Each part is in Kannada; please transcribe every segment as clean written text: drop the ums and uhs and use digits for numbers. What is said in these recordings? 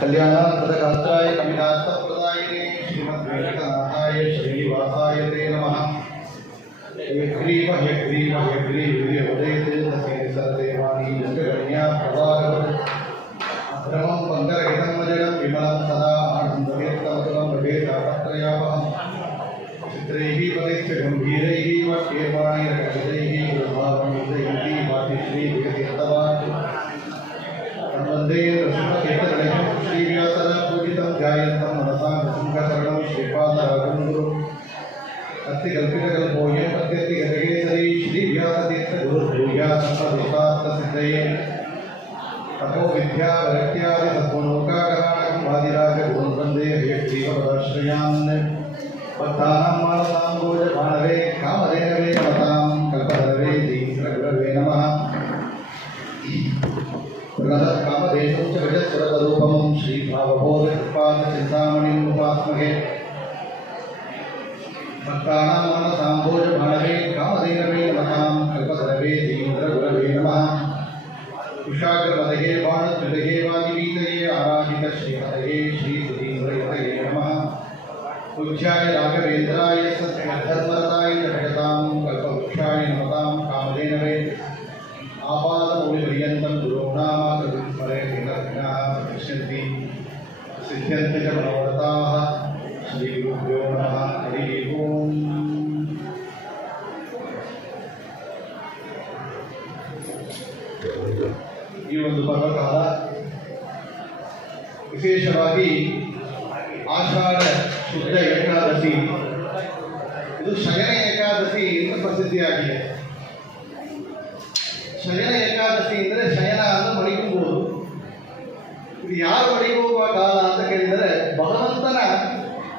कल्याणात्मकगात्राय कवितार्थप्रदायिने श्रीमद्वेंकटनाथाय श्रीनिवासाय ते नमः। हयग्रीव हयग्रीव हयग्रीव उदयते तस्मै सर्वदेवानि जगगण्या प्रवाहवत् भ्रमं पङ्करहितं वजनं विमलं सदा आनन्दमेत्तमतुलं भवेदापत्रयापहम् चित्रैः पदैश्च गम्भीरैः वाक्यैर्वाणैर्गणितैः गुरुभावमुदयन्ति वातिश्रीविगतीर्थवान् वन्दे नृसिंहतीर्थगणेशं श्रीव्यासपूजितं ध्यायन्तं मनसा नृसिंहचरणं श्रीपादराघवगुरुं अत्तिकल्पितकल्पोऽयं प्रत्यर्थिगजकेसरी श्रीव्यासतीर्थगुरुर्भूयासम्पदेशार्थसिद्धये तपो विद्यावरत्यादि सद्गुणोकाकराणकं वादिराजगुरुं वन्दे हयग्रीवपदाश्रयान् भक्तानां मानसाम्भोजभाणवे कामधेनवे नमतां कल्पतरवे दीन्द्रगुरवे नमः। कामधेनुं च गजस्वरतरूपं श्रीभावबोधकृपादचिन्तामणिं उपास्महे भक्तानां मानसाम्भोजभाणवे कामधेनवे नमतां कल्पतरवे दीन्द्रगुरवे नमः। कुशाग्रपदये बाणत्रिदये वादिवीतये आराधित श्रीपदये श्रीसुधीन्द्रयतये नमः। पूज्याय राघवेन्द्राय सत्यधर्मरताय जगतां कल्पवृक्षाय नमतां कामधेनवे आपादमौलिपर्यन्तं गुरूणामाकृतिं स्मरेत् विघ्नाः प्रविशन्ति सिद्ध्यन्ति च मनोरथाः। श्रीगुरुभ्यो नमः। हरिः ओम्। ಈ ಒಂದು ಪರ್ವಕಾಲ ವಿಶೇಷವಾಗಿ ಆಷಾಢ ಶುದ್ಧ ಏಕಾದಶಿ, ಇದು ಶಯನ ಏಕಾದಶಿ ಎಂದು ಪ್ರಸಿದ್ಧಿಯಾಗಿದೆ. ಶಯನ ಏಕಾದಶಿ ಅಂದರೆ ಶಯನ ಅಂತ ಮಡಿಕುವುದು. ಇದು ಯಾರು ಮಡಿಕುವ ಕಾಲ ಅಂತ ಕೇಳಿದರೆ ಭಗವಂತನ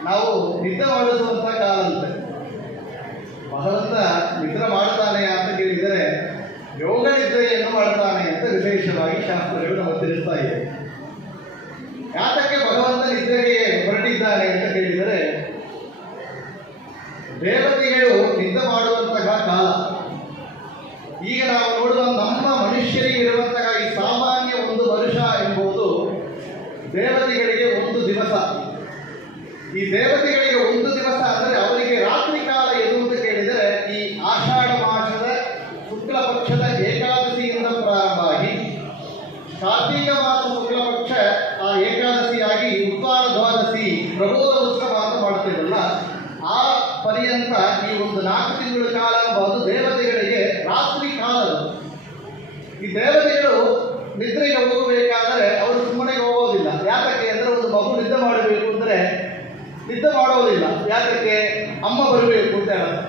ನಾವು ನಿದ್ರೆ ಮಾಡಿಸುವಂಥ ಕಾಲ ಅಂತೆ. ಭಗವಂತ ನಿದ್ರೆ ಮಾಡ್ತಾನೆ ಅಂತ ಕೇಳಿದರೆ ಯೋಗ ನಿದ್ರೆಯನ್ನು ಮಾಡ್ತಾನೆ ಅಂತ ವಿಶೇಷವಾಗಿ ಶಾಸ್ತ್ರಗಳು ನಮಗೆ ತಿಳಿಸ್ತಾ ಇದೆ. ಯಾತಕ್ಕೆ ಭಗವಂತ ನಿದ್ರೆಗೆ ಹೊರಟಿದ್ದಾನೆ ಅಂತ ಕೇಳಿದರೆ ದೇವತೆಗಳು ನಿದ್ದೆ ಮಾಡುವಂತಹ ಕಾಲ. ಈಗ ನಾವು ನೋಡುವ ನಮ್ಮ ಮನುಷ್ಯರಿಗೆ ಇರುವಂತಹ ಈ ಸಾಮಾನ್ಯ ಒಂದು ವರ್ಷ ಎಂಬುದು ದೇವತೆಗಳಿಗೆ ಒಂದು ದಿವಸ. ಈ ದೇವತೆಗಳಿಗೆ ಒಂದು ದಿವಸ ಅಂದರೆ ಅವರಿಗೆ ರಾತ್ರಿ ಕಾಲ ಎನ್ನುವುದು ಕೇಳಿದರೆ ಈ ಆಷಾಢ ಮಾಸದ ಶುಕ್ಲ ಪಕ್ಷದ ಏಕಾದಶಿಯಿಂದ ಪ್ರಾರಂಭ ಆಗಿ ಕಾರ್ತಿಕ ಮಾಸ ಶುಕ್ಲ ಪಕ್ಷ ಆ ಏಕಾದಶಿಯಾಗಿ ಉತ್ತರ ದ್ವಾದಶಿ ಪ್ರಬೋಧ ಉತ್ಸವ ಅಂತ ಮಾಡ್ತೇವಲ್ಲ, ಆ ಪರ್ಯಂತ ಈ ಒಂದು 4 ತಿಂಗಳ ಕಾಲ ಎಂಬುದು ದೇವತೆಗಳಿಗೆ ರಾತ್ರಿ ಕಾಲ. ಈ ದೇವತೆಗಳು ನಿದ್ರೆಗೆ ಹೋಗಬೇಕಾದರೆ ಅವರು ಸುಮ್ಮನೆ ಹೋಗೋದಿಲ್ಲ. ಯಾತಕ್ಕೆ ಅಂದರೆ ಒಂದು ಮಗು ನಿದ್ದೆ ಮಾಡಬೇಕು ಅಂದರೆ ನಿದ್ದೆ ಮಾಡೋದಿಲ್ಲ. ಯಾತಕ್ಕೆ? ಅಮ್ಮ ಬರಬೇಕು ಅಂತ ಹೇಳುತ್ತೆ.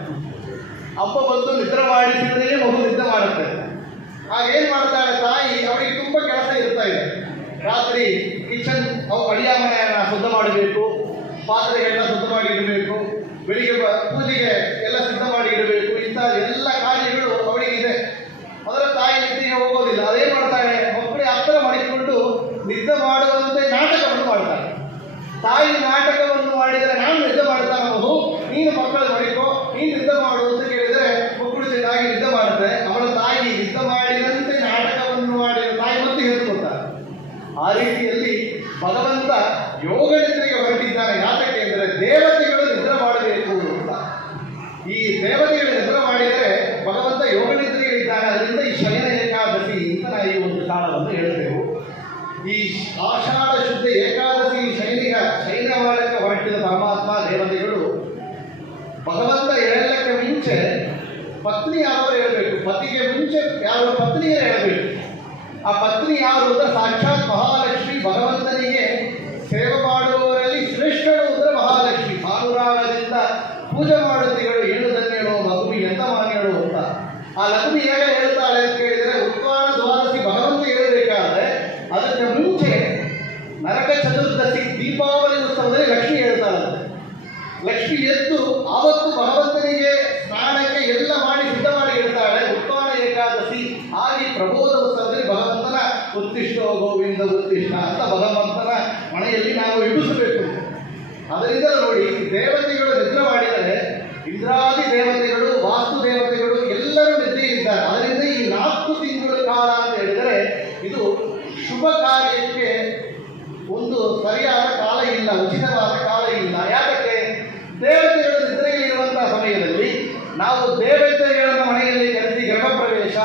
ಅಮ್ಮ ಬಂದು ನಿದ್ರೆ ಮಾಡಿಸಿದ್ರೆ ಮಗು ನಿದ್ದೆ ಮಾಡುತ್ತೆ. ಏನು ಮಾಡ್ತಾಳೆ ತಾಯಿ? ಅವಳಿಗೆ ತುಂಬ ಕೆಲಸ ಇರ್ತಾ ಇದೆ. ರಾತ್ರಿ ಕಿಚನ್ ಅಡಿಯ ಮನೆಯನ್ನು ಶುದ್ಧ ಮಾಡಬೇಕು, ಪಾತ್ರೆಗಳನ್ನ ಶುದ್ಧ ಮಾಡಿ ಇಡಬೇಕು, ಬೆಳಿಗ್ಗೆ ಪೂಜೆಗೆ ಎಲ್ಲ ಸಿದ್ಧ ಮಾಡಿ ಇಡಬೇಕು. ಇಂಥ ಎಲ್ಲ ಕಾರ್ಯಗಳು ಅವಳಿಗಿದೆ. ಮೊದಲ ತಾಯಿ ನಿದ್ರೆಗೆ ಹೋಗೋದಿಲ್ಲ. ಅದೇನು ಮಾಡ್ತಾಳೆ? ಮಕ್ಕಳಿಗೆ ಹತ್ತಿರ ಮಾಡಿಕೊಂಡು ನಿದ್ದೆ ಮಾಡುವಂತೆ ನಾಟಕವನ್ನು ಮಾಡ್ತಾಳೆ. ತಾಯಿ ನಾಟಕವನ್ನು ಮಾಡಿದರೆ ನಾನು ನಿದ್ದೆ ಮಾಡ್ತಾನೆ ಮಗು, ನೀನು ಮಕ್ಕಳು ಮಾಡಿಕೋ, ನೀನು ನಿದ್ದೆ ಮಾಡು ಅಂತ ಕೇಳಿದರೆ ಮಕ್ಕಳು ಚೆನ್ನಾಗಿ ನಿದ್ದೆ ಮಾಡುತ್ತೆ. ಅವಳ ತಾಯಿ ನಿದ್ದೆ ಮಾಡಿದಂತೆ ನಾಟಕವನ್ನು ಮಾಡಿದ ತಾಯಿ ಮತ್ತೆ ಹೇಳ್ಕೊಳ್ತಾರೆ. ಆ ರೀತಿಯಲ್ಲಿ ಭಗವಂತ ಯೋಗ ನಿದ್ರೆಗೆ ಹೊರಟಿದ್ದಾನೆ. ಯಾತಕ್ಕೆ ಅಂದರೆ ದೇವತೆಗಳು ನಿದ್ರೆ ಮಾಡಬೇಕು ಅಂತ. ಈ ದೇವತೆಗಳು ನಿದ್ರೆ ಮಾಡಿದರೆ ಭಗವಂತ ಯೋಗ ನಿದ್ರೆಗಳಿದ್ದಾನೆ. ಅದರಿಂದ ಈ ಶಯನ ಏಕಾದಶಿ ಅಂತ ನಾವು ಈ ಒಂದು ಕಾಲವನ್ನು ಹೇಳ್ತೇವೆ. ಈ ಆಷಾಢ ಶುದ್ಧ ಏಕಾದಶಿ ಶಯನವಾರಕ್ಕೆ ಹೊರಟಿದ ಪರಮಾತ್ಮ ದೇವತೆಗಳು ಭಗವಂತ ಹೇಳಕ್ಕೆ ಮುಂಚೆ ಪತ್ನಿ ಯಾರು ಹೇಳಬೇಕು. ಪತಿಗೆ ಮುಂಚೆ ಯಾರು ಪತ್ನಿಯೇ ಹೇಳಬೇಕು. ಆ ಪತ್ನಿ ಯಾರು ಅಂದರೆ ಸಾಕ್ಷಾತ್ ಮಹಾಲಕ್ಷ್ಮಿ. ಭಗವಂತನಿಗೆ ಸೇವೆ ಮಾಡುವವರಲ್ಲಿ ಶ್ರೇಷ್ಠಳು ಅಂದರೆ ಮಹಾಲಕ್ಷ್ಮಿ. ಅನುರಾಗದಿಂದ ಪೂಜೆ ಮಾಡುತ್ತಿಗಳು ಏನು ಧನ್ಯಳು ಮಗುವಿ ಎಂತ ಮಾನ್ಯಳು ಅಂತ. ಆ ಲಕ್ಷ್ಮಿ ಹೇಗೆ ಹೇಳ್ತಾಳೆ ಅಂತ ಕೇಳಿದರೆ ಉತ್ತರ ದ್ವಾದಶಿ ಭಗವಂತ ಹೇಳಬೇಕಾದ್ರೆ ಅದಕ್ಕೆ ಮುಂಚೆ ನರಕ ಚತುರ್ದಶಿ ದೀಪಾವಳಿ ಉತ್ಸವದಲ್ಲಿ ಲಕ್ಷ್ಮಿ ಹೇಳ್ತಾಳಂತೆ. ಲಕ್ಷ್ಮಿ ಎದ್ದು ಆವತ್ತು ಭಗವಂತನಿಗೆ ಸ್ನಾನಕ್ಕೆ ಎಲ್ಲ ಮಾಡಿ ಸಿದ್ಧ ಮಾಡಿ ಇಡ್ತಾಳೆ. ಉತ್ತರ ಏಕಾದಶಿ ಆಗಿ ಪ್ರಬೋಧ ಉತ್ಸವದಲ್ಲಿ ಭಗವಂತನ ಉತ್ತಿಷ್ಟೋ ಗೋವಿಂದ ಉತ್ತಿಷ್ಟ ಅಂತ ಭಗವಂತನ ಮನೆಯಲ್ಲಿ ನಾವು ಇಡಿಸಬೇಕು. ಅದರಿಂದ ನೋಡಿ, ದೇವತೆಗಳು ನಿದ್ರೆ ಮಾಡಿದರೆ ಇಂದ್ರಾದಿ ದೇವತೆಗಳು, ವಾಸ್ತು ದೇವತೆಗಳು ಎಲ್ಲರೂ ನಿದ್ರೆ ಇದ್ದಾರೆ. ಅದರಿಂದ ಈ 4 ತಿಂಗಳ ಕಾಲ ಅಂತ ಹೇಳಿದರೆ ಇದು ಶುಭ ಕಾರ್ಯಕ್ಕೆ ಒಂದು ಸರಿಯಾದ ಕಾಲ ಇಲ್ಲ, ಉಚಿತವಾದ ಕಾಲ ಇಲ್ಲ. ಯಾಕಂದ್ರೆ ದೇವತೆಗಳು ನಿದ್ರೆಯಲ್ಲಿರುವಂತಹ ಸಮಯದಲ್ಲಿ ನಾವು ದೇವತೆಗಳ ಮನೆಯಲ್ಲಿ ಕರೆಸಿ ಗೃಹ ಪ್ರವೇಶ,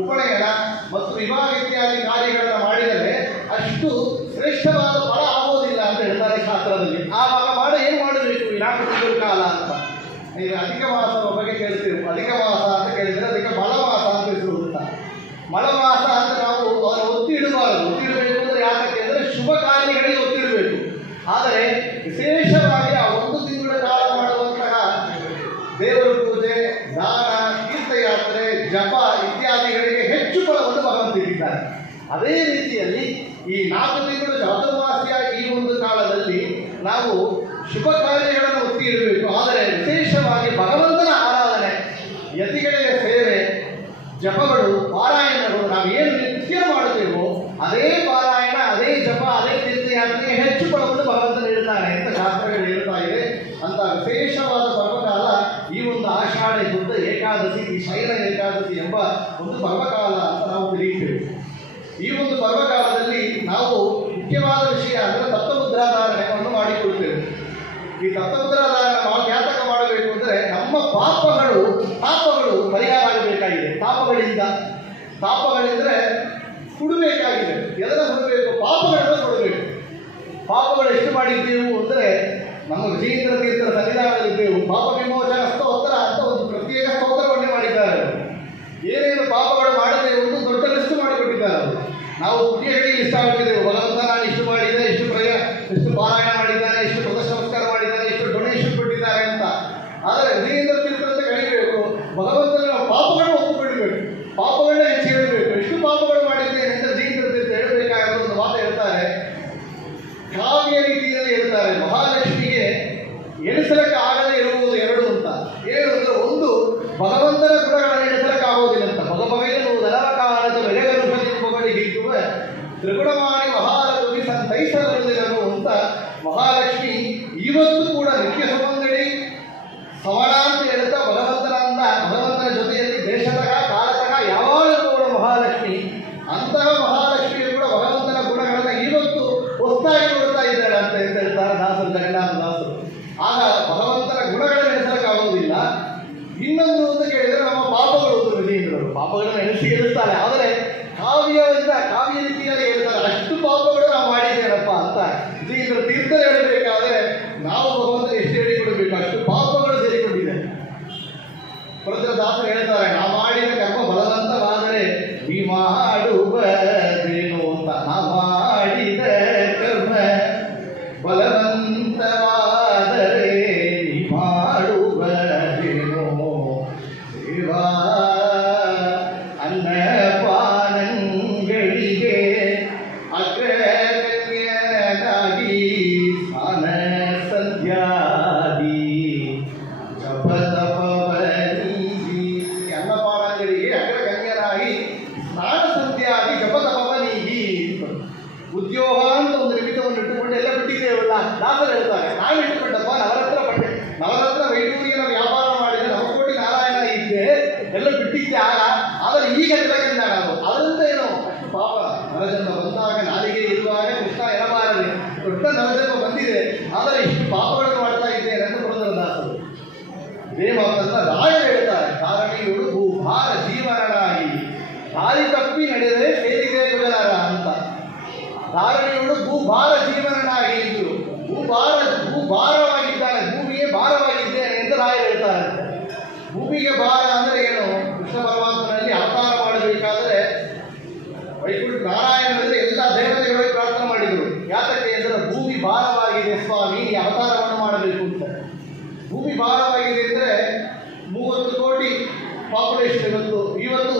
ಉಪನಯನ ಮತ್ತು ವಿವಾಹ ಇತ್ಯಾದಿ ಕಾರ್ಯಗಳನ್ನು ಮಾಡಿದರೆ ಅಷ್ಟು ಶ್ರೇಷ್ಠವಾದ ಫಲ ಆಗೋದಿಲ್ಲ ಅಂತ ಹೇಳ್ತಾರೆ ಶಾಸ್ತ್ರದಲ್ಲಿ. ಆವಾಗ ಏನು ಮಾಡಬೇಕು ಈ 4 ತಿಂಗಳ ಕಾಲ ಅಂತ. ಈಗ ಅಧಿಕ ಮಾಸದ ಬಗ್ಗೆ ಕೇಳ್ತೀವಿ. ಅಧಿಕ ಮಾಸ ಅಂತ ಕೇಳಿದರೆ ಅದಕ್ಕೆ ಮಲಮಾಸ ಅಂತ ಹೆಸರು ಅಂತ. ಮಲಮಾಸ ಅಂತ ನಾವು ಅವರ ಒತ್ತಿ ಇಡಬಾರದು. ಒತ್ತಿ ಇಡಬೇಕು ಅಂದರೆ ಯಾಕೆ ಅಂದರೆ ಶುಭ ಕಾರ್ಯಗಳಿಗೆ ಒತ್ತಿ ಇಡಬೇಕು. ಆದರೆ ವಿಶೇಷವಾಗಿ ಆ 1 ತಿಂಗಳ ಕಾಲ ಮಾಡುವಂತಹ ದೇವರ ಪೂಜೆ, ದಾನ, ತೀರ್ಥಯಾತ್ರೆ, ಜಪ ಇತ್ಯಾದಿಗಳಿಗೆ ಹೆಚ್ಚು ಫಲವನ್ನು ಭಗವಂತನಿದ್ದಾರೆ. ಅದೇ ರೀತಿಯಲ್ಲಿ ಈ 4 ತಿಂಗಳು ಚಾತುರ್ಮಾಸ್ಯ ಈ ಒಂದು ಕಾಲದಲ್ಲಿ ನಾವು ಶುಭ ಕಾರ್ಯಗಳನ್ನು ಒತ್ತಿ ಇಡಬೇಕು. ಆದರೆ ವಿಶೇಷವಾಗಿ ಭಗವಂತನ ಆರಾಧನೆ, ಯತಿಗಳಿಗೆ ಸೇವೆ, ಜಪಗಳು, ಪಾರಾಯಣಗಳು ನಾವು ಏನು ನಿತ್ಯ ಮಾಡುತ್ತೇವೋ ಅದೇ ಪಾರಾಯಣ, ಅದೇ ಜಪ, ಅದೇ ತೀರ್ಥಯಾತ್ರೆಗೆ ಹೆಚ್ಚು ಫಲವನ್ನು ಭಗವಂತ ನೀಡುತ್ತಾನೆ ಅಂತ ಶಾಸ್ತ್ರಗಳು ಹೇಳ್ತಾ ಇದೆ. ಅಂತ ವಿಶೇಷವಾದ ಪರ್ವಕಾಲ ಈ ಒಂದು ಆಷಾಢ ಶುದ್ಧ ಏಕಾದಶಿ, ಈ ಶೈಲ ಏಕಾದಶಿ ಎಂಬ ಒಂದು ಪರ್ವಕಾಲ ಅಂತ ನಾವು ತಿಳಿಯುತ್ತೇವೆ. ಈ ಒಂದು ಪರ್ವಕಾಲದಲ್ಲಿ ನಾವು ಮುಖ್ಯವಾದ ವಿಷಯ ಅಂದರೆ ತತ್ವಮುದ್ರಾಧಾರಣೆಯನ್ನು ಮಾಡಿಕೊಳ್ತೇವೆ. ಈ ತತ್ವಮುದ್ರಾಧಾರಣೆ ಜಾತಕ ಮಾಡಬೇಕು ಅಂದರೆ ನಮ್ಮ ಪಾಪಗಳು ಪರಿಹಾರ ಆಗಬೇಕಾಗಿದೆ. ತಾಪಗಳಿಂದರೆ ಸುಡಬೇಕಾಗಿದೆ. ಎಲ್ಲರ ಸುಡಬೇಕು? ಪಾಪಗಳನ್ನು ಸುಡಬೇಕು. ಪಾಪಗಳು ಎಷ್ಟು ಮಾಡಿದ್ದೀವು ಅಂದರೆ ನಮ್ಮ ವಿಜಯೇಂದ್ರ ತೀರ್ಥರ ಸನ್ನಿಧಾನದಲ್ಲಿದ್ದೆವು. ಪಾಪ ವಿಮೋಚನ ಸ್ತೋತ್ರ ಅಂತ ಒಂದು ಪ್ರತ್ಯೇಕ ಸ್ತೋತ್ರವನ್ನೇ ಮಾಡಿದ್ದಾರೆ. ಏನೇನು ಪಾಪಗಳು ಮಾಡದೆ ಒಂದು ದೊಡ್ಡ ಲಿಸ್ಟ್ ಮಾಡಿಕೊಟ್ಟಿದ್ದಾರೆ. ನಾವು ಪುಣ್ಯಗಳಿಗೆ ಲಿಸ್ಟ್ ಹಾಕಿದ್ದೆವು. ಭಗವಂತ ನಾನು ಇಷ್ಟು ಮಾಡಿದ್ದೆ, ಇಷ್ಟು ಪಾರಾಯಣ ಮಾಡಿದ್ದಾನೆ, ಇಷ್ಟು ಪ್ರದರ್ಶನಸ್ಕಾರ ಮಾಡಿದ್ದಾನೆ, ಇಷ್ಟು ಡೊನೇಷನ್ ಕೊಟ್ಟಿದ್ದಾರೆ ಅಂತ. ಆದರೆ ವಿಜಯೇಂದ್ರ ತೀರ್ಥರಂತೆ ಕಲಿಬೇಕು. ಭಗವಂತನ ಪಾಪಗಳನ್ನು ಒಪ್ಪುಕೊಳ್ಬೇಕು, ಪಾಪಗಳನ್ನ ಹೆಚ್ಚು ಹೇಳಬೇಕು. ಎಷ್ಟು ಪಾಪಗಳು ಮಾಡಿದ್ದೇನೆ ಅಂತ ವಿಜಯೇಂದ್ರ ತೀರ್ಥ ಹೇಳಬೇಕಾದ ಒಂದು ಮಾತು ಹೇಳ್ತಾರೆ. ಕಾವ್ಯ ರೀತಿಯಲ್ಲಿ ಹೇಳ್ತಾರೆ, ಮಹಾಲಕ್ಷ್ಮಿಗೆ ಎಣಿಸಲಕ್ಕೆ ಆಗದೇ ಇರುವುದು 2 ಅಂತ. ಏನು ಅಂದರೆ, ಒಂದು ಭಗವಂತನ ಗುಣಗಳನ್ನು ಎಣಿಸಲಕ್ಕಾಗೋದಿಲ್ಲ ಅಂತ. ಭಗಭವೇನು ನರವಕಾಲದ ಬೆಳೆಗರುಪಡಿ ಹಿಗ್ಗುವ ತ್ರಿಗುಣಮಾನಿ ಮಹಾಲಕ್ಷ್ಮಿ ಸಂತೈಸಲು ಅಂತ ಮಹಾಲಕ್ಷ್ಮಿ ಇವತ್ತು ಕೂಡ ನಿತ್ಯ ಸಂಬಂಧಿ ಸವಣ ಅಂತ ಹೇಳ್ತಾ ಭಗವಂತನ ಜೊತೆಯಲ್ಲಿ ದೇಶತಃ ಕಾಲತಃ ಯಾವಾಗಲೂ ಕೂಡ ಮಹಾಲಕ್ಷ್ಮಿ. ಅಂತಹ ಮಹಾಲಕ್ಷ್ಮಿಯು ಕೂಡ ಭಗವಂತನ ಗುಣಗಳನ್ನು ಇವತ್ತು ಹೊಸದಾಗಿ ನೋಡ್ತಾ ಇದ್ದಾರೆ ಅಂತ ಹೇಳ್ತಾರೆ ದಾಸರು, ಜಗನ್ನಾಥ ದಾಸರು. ಆಗ ಭಗವಂತನ ಗುಣಗಳನ್ನು ಎಣಿಸಲಿಕ್ಕಾಗೋದಿಲ್ಲ. ಇನ್ನೊಂದು ಅಂತ ಕೇಳಿದರೆ ನಮ್ಮ ಪಾಪಗಳು ಒಂದು ವಿಜಯೇಂದ್ರರು ಪಾಪಗಳನ್ನು ಎಣಿಸ್ತಾರೆ. ಆದರೆ ಕಾವ್ಯ ರೀತಿಯಲ್ಲಿ ಹೇಳ್ತಾರೆ, ಅಷ್ಟು ಪಾಪಗಳು ನಾವು ಮಾಡಿದ್ದೇನಪ್ಪ ಅಂತ ವಿಜಯೇಂದ್ರ ತೀರ್ಥರು ಹೇಳಬೇಕಾದ್ರೆ ನಾವು ಭಗವಂತ ಎಷ್ಟು ಹೇಳಿಕೊಡಬೇಕು, ಅಷ್ಟು ಪಾಪಗಳು ಸೇರಿಕೊಂಡಿದೆ. ಪುರಂದರದಾಸರು ಹೇಳ್ತಾರೆ, ನಾ ಮಾಡಿದ ಕರ್ಮ ಬಲವಂತವಾದರೆ ನೀ ಮಾಡುವುದೇನು ಅಂತ. ನಾ ಮಾಡಿದ ಕರ್ಮ ಬಲವಂತವಾದರೆ ನೀ ಮಾಡುವುದೇನು ದೇವಾ. ಅನ್ನಪಾನಗಳಿಗೆ ಅಗ್ರಗಣ್ಯನಾಗಿ ಸ್ನಾನ ಸಂಧ್ಯಾದಿ ಜಪ ತಪವನೀಗಿ. ಅನ್ನಪಾನಗಳಿಗೆ ಅಗ್ರಗಣ್ಯನಾಗಿ ಸ್ನಾನ ಸಂಧ್ಯಾದಿ ಜಪ ತಪವನೀಗಿ. ಉದ್ಯೋಗ ಅಂತ ಒಂದು ನಿಮಿತ್ತವನ್ನು ಇಟ್ಟುಕೊಂಡು ಎಲ್ಲ ಬಿಟ್ಟಿದ್ದೇವಲ್ಲ. ದಾಸರು ಹೇಳ್ತಾರೆ, ನಾನು ಇಟ್ಟುಕೊಂಡಪ್ಪ ನವರತ್ನ ವೈಡೂರ್ಯನ ವ್ಯಾಪಾರ ಮಾಡಿದ ನವಕೋಟಿ ನಾರಾಯಣ ಇದ್ದೆ, ಎಲ್ಲ ಬಿಟ್ಟಿದ್ದೆ. ಆದರೆ ಈಗ ಜಗನ್ನ ನಾನು ಅದರಿಂದ ಏನೋ ಅಷ್ಟು ಪಾಪ. ನರಜನ್ಮ ಬಂದಾಗ ನಾಲಿಗೆ ಇರುವಾಗ ಕೃಷ್ಣ ಎನ್ನಬಾರದೆ, ದೊಡ್ಡ ನರಜನ್ಮ ಬಂದಿದೆ, ಆದರೆ ಇಷ್ಟು ಪಾಪಗಳನ್ನು ಮಾಡ್ತಾ ಇದ್ದೇನೆ ಅಂತ ಪುರಂದರದಾಸರು. ದೇವತನ್ನ ರಾಯರು ಹೇಳ್ತಾರೆ, ಕಾರಣಿಯುಡು ಭೂಭಾರ ಜೀವನನಾಗಿ ದಾರಿ ತಪ್ಪಿ ನಡೆದರೆ ಸೇರಿದೆ ಕುಲರ ಅಂತ. ಧಾರಣಿಯುಡು ಭೂಭಾರ ಜೀವನನಾಗಿ ಇದ್ರು. ಭೂಭಾರವಾಗಿದ್ದಾನೆ, ಭೂಮಿಗೆ ಭಾರವಾಗಿದ್ದೇನೆ ಅಂತ ರಾಯರು ಹೇಳ್ತಾರೆ. ಭೂಮಿಗೆ ಭಾರ ಅಂದರೆ ಏನು? ಕೃಷ್ಣ ಪರಮಾತ್ಮನಲ್ಲಿ ಅವತಾರ ಮಾಡಬೇಕಾದರೆ ವೈಕುಂಠ ನಾರಾಯಣನಲ್ಲಿ ಎಲ್ಲ ದೇವತೆಗಳಿಗೆ ಪ್ರಾರ್ಥನೆ ಮಾಡಿದರು. ಯಾತಕ್ಕೆ ಅಂದರೆ ಭೂಮಿ ಭಾರವಾಗಿದೆ ಸ್ವಾಮಿ, ಈ ಅವತಾರವನ್ನು ಮಾಡಬೇಕು ಅಂತ. ಭೂಮಿ ಭಾರವಾಗಿದೆ ಅಂದರೆ 30 ಕೋಟಿ ಪಾಪ್ಯುಲೇಷನ್ ಇವತ್ತು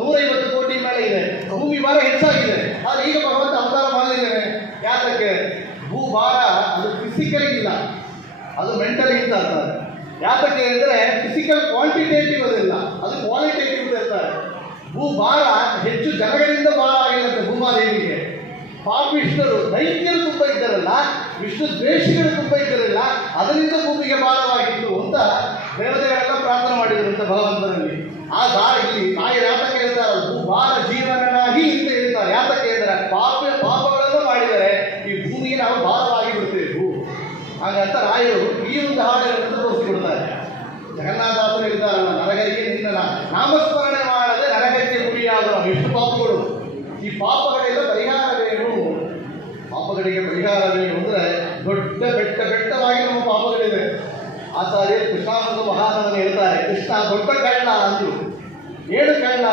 150 ಕೋಟಿ ಮೇಲೆ ಇದೆ. ಭೂಮಿ ಭಾರ ಹೆಚ್ಚಾಗಿದೆ. ಆದರೆ ಈಗ ಭಗವಂತ ಅವತಾರ ಮಾಡಲಿದ್ದೇನೆ. ಯಾತಕ್ಕೆ? ಭೂಭಾರ ಅದು ಫಿಸಿಕಲ್ ಇಲ್ಲ, ಅದು ಮೆಂಟಲಿ ಅಂತ ಅಂತಾರೆ. ಯಾತಕ್ಕೆ ಅಂದರೆ ಫಿಸಿಕಲ್ ಕ್ವಾಂಟಿಟೇಟಿವ್ ಅದಿಲ್ಲ, ಅದು ಕ್ವಾಲಿಟೇಟಿವ್ ಇರ್ತಾರೆ. ಭೂಭಾರ ಹೆಚ್ಚು ಜನಗಳಿಂದ ಭಾರ ಆಗಿಲ್ಲಂತೆ ಭೂಮಾದೇವಿಗೆ. ಪಾಪಿಷ್ಠರು ದೈತ್ಯರು ತುಂಬ ಇದ್ದಾರಲ್ಲ, ವಿಷ್ಣು ದ್ವೇಷಿಗಳು ತುಂಬ ಇದ್ದಾರಲ್ಲ, ಅದರಿಂದ ಭೂಮಿಗೆ ಭಾರವಾಗಿತ್ತು ಅಂತ ದೇವತೆಗಳೆಲ್ಲ ಪ್ರಾರ್ಥನೆ ಮಾಡಿದರು ಅಂತ ಭಗವಂತನಲ್ಲಿ. ಆ ಇಲ್ಲಿ ನಾಯಿ ಯಾತಕ್ಕೆ ಹೇಳ್ತಾರೆ? ಭೂಭಾರ ಜೀವನನಾಗಿ ಅಂತ ಹೇಳ್ತಾರೆ. ಯಾತಕ್ಕೆ ಅಂದರೆ ಪಾಪಗಳನ್ನು ಮಾಡಿದರೆ ಈ ಭೂಮಿ ಪಾಪಗಳಿಗೆ ಪರಿಹಾರವೇನು ಅಂದರೆ ದೊಡ್ಡ ಬೆಟ್ಟವಾಗಿ ನಮ್ಮ ಪಾಪಗಳಿವೆ. ಆಚಾರ್ಯರು ಕೃಷ್ಣಾನಂದ ಮಹಾನಂದನ ಹೇಳ್ತಾರೆ, ಕೃಷ್ಣ ದೊಡ್ಡ ಕಳ್ಳ ಅಂದರು. ಏನು ಕಳ್ಳ?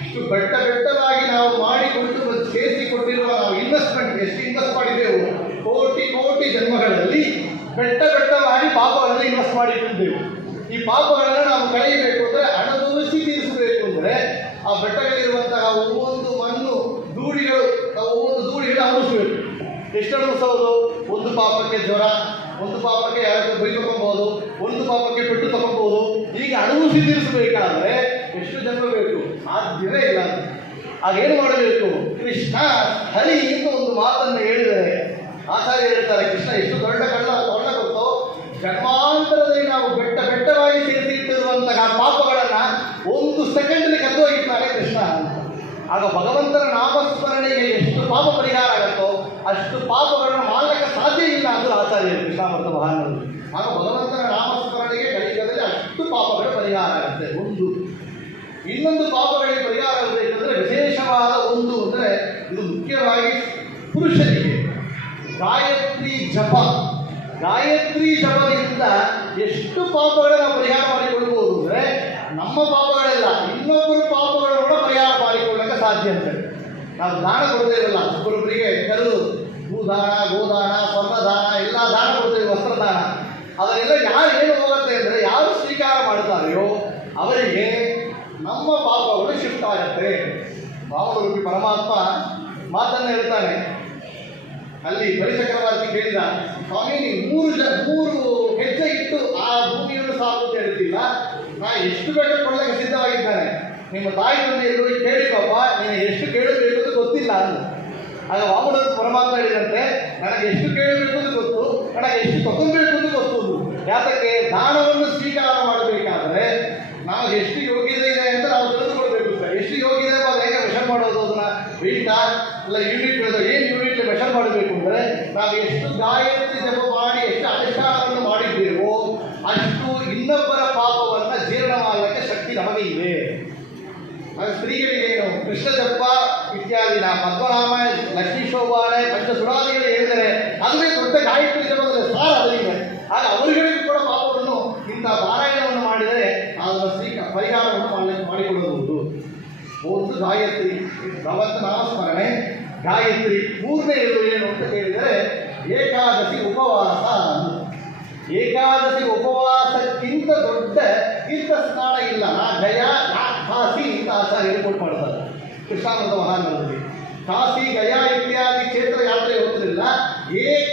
ಇಷ್ಟು ಬೆಟ್ಟವಾಗಿ ನಾವು ಮಾಡಿಕೊಂಡು ಸೇರಿಸಿಕೊಟ್ಟಿರುವ ನಾವು ಇನ್ವೆಸ್ಟ್ಮೆಂಟ್ ಎಷ್ಟು ಇನ್ವೆಸ್ಟ್ ಮಾಡಿದ್ದೆವು? ಕೋಟಿ ಜನ್ಮಗಳಲ್ಲಿ ಬೆಟ್ಟವಾಗಿ ಪಾಪಗಳನ್ನು ಇನ್ವೆಸ್ಟ್ ಮಾಡಿಟ್ಟಿದ್ದೆವು. ಈ ಪಾಪಗಳನ್ನು ನಾವು ಕಳೆಯಬೇಕು ಅಂದರೆ, ಅನುಭವಿಸಿ ತೀರಿಸಬೇಕು ಅಂದರೆ ಆ ಬೆಟ್ಟಗಳಿರುವಂತಹ ಒவ்வೊಂದು ಮಣ್ಣು ಧೂಳಿಗಳು ಅನುಭವಿಸಬೇಕು. ಎಷ್ಟು ಅನುಭವಿಸೋದು? ಒಂದು ಪಾಪಕ್ಕೆ ಜ್ವರ, ಒಂದು ಪಾಪಕ್ಕೆ ಯಾರಾದ್ರೂ ಬೈ ತಗೊಬೋದು, ಒಂದು ಪಾಪಕ್ಕೆ ಪೆಟ್ಟು ತಗೊಬೋದು. ಈಗ ಅನುಭವಿಸಿ ತೀರಿಸಬೇಕಾದ್ರೆ ಎಷ್ಟು ಜನ್ಮ ಬೇಕು? ಸಾಧ್ಯವೇ ಇಲ್ಲ. ಆಗೇನು ಮಾಡಬೇಕು? ಕೃಷ್ಣ ಹರಿ ಎಂದು ಒಂದು ಮಾತನ್ನು ಹೇಳಿದರೆ ಆಚಾರ್ಯ ಹೇಳ್ತಾರೆ, ಕೃಷ್ಣ ಎಷ್ಟು ದೊಡ್ಡ ಕಳ್ಳ ಗೊತ್ತೋ, ಜನ್ಮಾಂತರದಲ್ಲಿ ನಾವು ಬೆಟ್ಟವಾಗಿ ಸೇರಿಸಿಟ್ಟಿರುವಂತಹ ಪಾಪಗಳನ್ನ ಒಂದು ಸೆಕೆಂಡಲ್ಲಿ ಕದ್ದೋಗಿರ್ತಾರೆ ಕೃಷ್ಣ ಅಂತ. ಆಗ ಭಗವಂತನ ನಾಮಸ್ಮರಣೆಗೆ ಎಷ್ಟು ಪಾಪ ಪರಿಹಾರ ಆಗುತ್ತೋ ಅಷ್ಟು ಪಾಪಗಳನ್ನು ಮಾಡಲಿಕ್ಕೆ ಸಾಧ್ಯ ಇಲ್ಲ ಅಂದರು ಆಚಾರ್ಯರು ಕೃಷ್ಣಾಮೃತ ಮಹಾನಂದರು. ಆಗ ಭಗವಂತನ ನಾಮಸ್ಮರಣೆಗೆ ಕಲಿಯುಗದಲ್ಲಿ ಅಷ್ಟು ಪಾಪಗಳು ಪರಿಹಾರ ಆಗುತ್ತೆ. ಒಂದು ಇನ್ನೊಂದು ಪಾಪಗಳಿಗೆ ಪರಿಹಾರ ಆಗಬೇಕಂದ್ರೆ ವಿಶೇಷವಾದ ಒಂದು ಅಂದರೆ, ಇದು ಮುಖ್ಯವಾಗಿ ಪುರುಷರಿಗೆ ಗಾಯತ್ರಿ ಜಪದಿಂದ ಎಷ್ಟು ಪಾಪಗಳನ್ನು ಪರಿಹಾರ ಮಾಡಿಕೊಳ್ಬೋದು ಅಂದರೆ, ನಮ್ಮ ಪಾಪಗಳೆಲ್ಲ ಇನ್ನೊಬ್ಬರ ಪಾಪಗಳನ್ನು ಕೂಡ ಪರಿಹಾರ ಮಾಡಿಕೊಳ್ಳಕ್ಕೆ ಸಾಧ್ಯ ಅಂತ. ನಾವು ದಾನ ಕೊಡ್ತೇವಲ್ಲ, ಒಬ್ಬರೊಬ್ಬರಿಗೆ ಕೆಲವು ಭೂದಾನ, ಗೋದಾನ, ಸ್ವರ್ಣದಾನ ಎಲ್ಲ ದಾನ ಕೊಡ್ತೇವೆ, ವಸ್ತ್ರದಾನ. ಅದರೆಲ್ಲ ಯಾರು ಏನು ಹೋಗುತ್ತೆ ಅಂದರೆ, ಯಾರು ಸ್ವೀಕಾರ ಮಾಡ್ತಾರೆಯೋ ಅವರಿಗೆ ನಮ್ಮ ಪಾಪಗಳು ಶಿಫ್ಟ್ ಆಗತ್ತೆ. ಭಾವರೂಪಿ ಪರಮಾತ್ಮ ಮಾತನ್ನು ಹೇಳ್ತಾನೆ. ಅಲ್ಲಿ ಬಲಿಚಕ್ರವರ್ತಿ ಕೇಳಿದ, ಸ್ವಾಮಿ ನೀವು ಮೂರು ಹೆಜ್ಜೆ ಇಟ್ಟು ಆ ಭೂಮಿಯನ್ನು ಸಾಕು ಅಂತ ಹೇಳ್ತಿಲ್ಲ, ನಾ ಎಷ್ಟು ಕೊಳ್ಳಕ್ಕೆ ಸಿದ್ಧವಾಗಿದ್ದಾನೆ. ನಿಮ್ಮ ತಾಯಿ ತಂದೆ ಎಲ್ಲರೂ ಕೇಳಿಕಪ್ಪ, ನೀನು ಎಷ್ಟು ಕೇಳಬೇಕು ಅಂತ ಗೊತ್ತಿಲ್ಲ ಅಂದ. ಆಗ ವಾಮನ ಪರಮಾತ್ಮ ಹೇಳಿದಂತೆ, ನನಗೆ ಎಷ್ಟು ಕೇಳಬೇಕು ಅಂತ ಗೊತ್ತು, ನನಗೆ ಎಷ್ಟು ತಗೊಳ್ಬೇಕು ಅಂತ ಗೊತ್ತು. ಯಾತಕ್ಕೆ? ದಾನವನ್ನು ಸ್ವೀಕಾರ ಮಾಡಬೇಕಾದ್ರೆ ನಮಗೆ ಎಷ್ಟು ಯೋಗ್ಯತೆ ಇದೆ ಅಂತ ನಾವು ತಿಳಿದುಕೊಳ್ಬೇಕು. ಎಷ್ಟು ಯೋಗ್ಯತೆ ಅದು ಹೇಗೆ ಮೆಷರ್ ಮಾಡೋದು? ಅದನ್ನ ವೆಯ್ಟಾ ಇಲ್ಲ ಯೂನಿಟ್ ಏನು ಯೂನಿಟ್ ಮೆಷರ್ ಮಾಡಬೇಕು ಅಂದರೆ, ನಾವು ಎಷ್ಟು ಗಾಯತ್ರಿ ಜಪ ಮಾಡಿ ಎಷ್ಟು ಅನುಷ್ಠಾನವನ್ನು ಮಾಡಿದ್ದೇವೋ ಅಷ್ಟು ಇನ್ನೊಬ್ಬರ ಪಾಪವನ್ನು ಜೀರ್ಣ ಮಾಡಲಿಕ್ಕೆ ಶಕ್ತಿ ನಮಗೆ ಇದೆ. ಸ್ತ್ರೀಗಳಿಗೇನು ಕೃಷ್ಣ ಜಪ ಇತ್ಯಾದಿ ಪದ್ಮನಾಮ, ಲಕ್ಷ್ಮೀ ಶೋಭಾನೆ, ಪಂಚಸುರಾದಿಗಳು ಹೇಳಿದರೆ ಅದುವೇ ದೊಡ್ಡ ಗಾಯತ್ರಿ ಜಪದಲ್ಲಿ ಸಾರ ಅದರಿದೆ. ಆಗ ಅವರುಗಳಿಗೂ ಕೂಡ ಪಾಪವನ್ನು ಇಂಥ ಪಾರಾಯಣವನ್ನು ಮಾಡಿದರೆ ಅದನ್ನು ಪರಿಹಾರವನ್ನು ಮಾಡಿಕೊಳ್ಳಬಹುದು. ಒಂದು ಗಾಯತ್ರಿ ಭಗವಂತ ನಾಮಸ್ಮರಣೆ, ಗಾಯತ್ರಿ. ಮೂರನೆಯದು ಏನು ಅಂತ ಹೇಳಿದರೆ ಏಕಾದಶಿ ಉಪವಾಸ. ಏಕಾದಶಿ ಉಪವಾಸಕ್ಕಿಂತ ದೊಡ್ಡ ತೀರ್ಥ ಸ್ನಾನ ಇಲ್ಲ. ಕಾಶಿ ಅಂತ ಆಚಾರ್ಯರು ಕೊಟ್ಟು ಮಾಡ್ತಾರೆ ಕೃಷ್ಣಾನಂದ ಮಹಾನಂದರಲ್ಲಿ. ಕಾಶಿ ಗಯಾ ಇತ್ಯಾದಿ ಕ್ಷೇತ್ರ ಯಾತ್ರೆ ಹೋಗಲಿಲ್ಲ.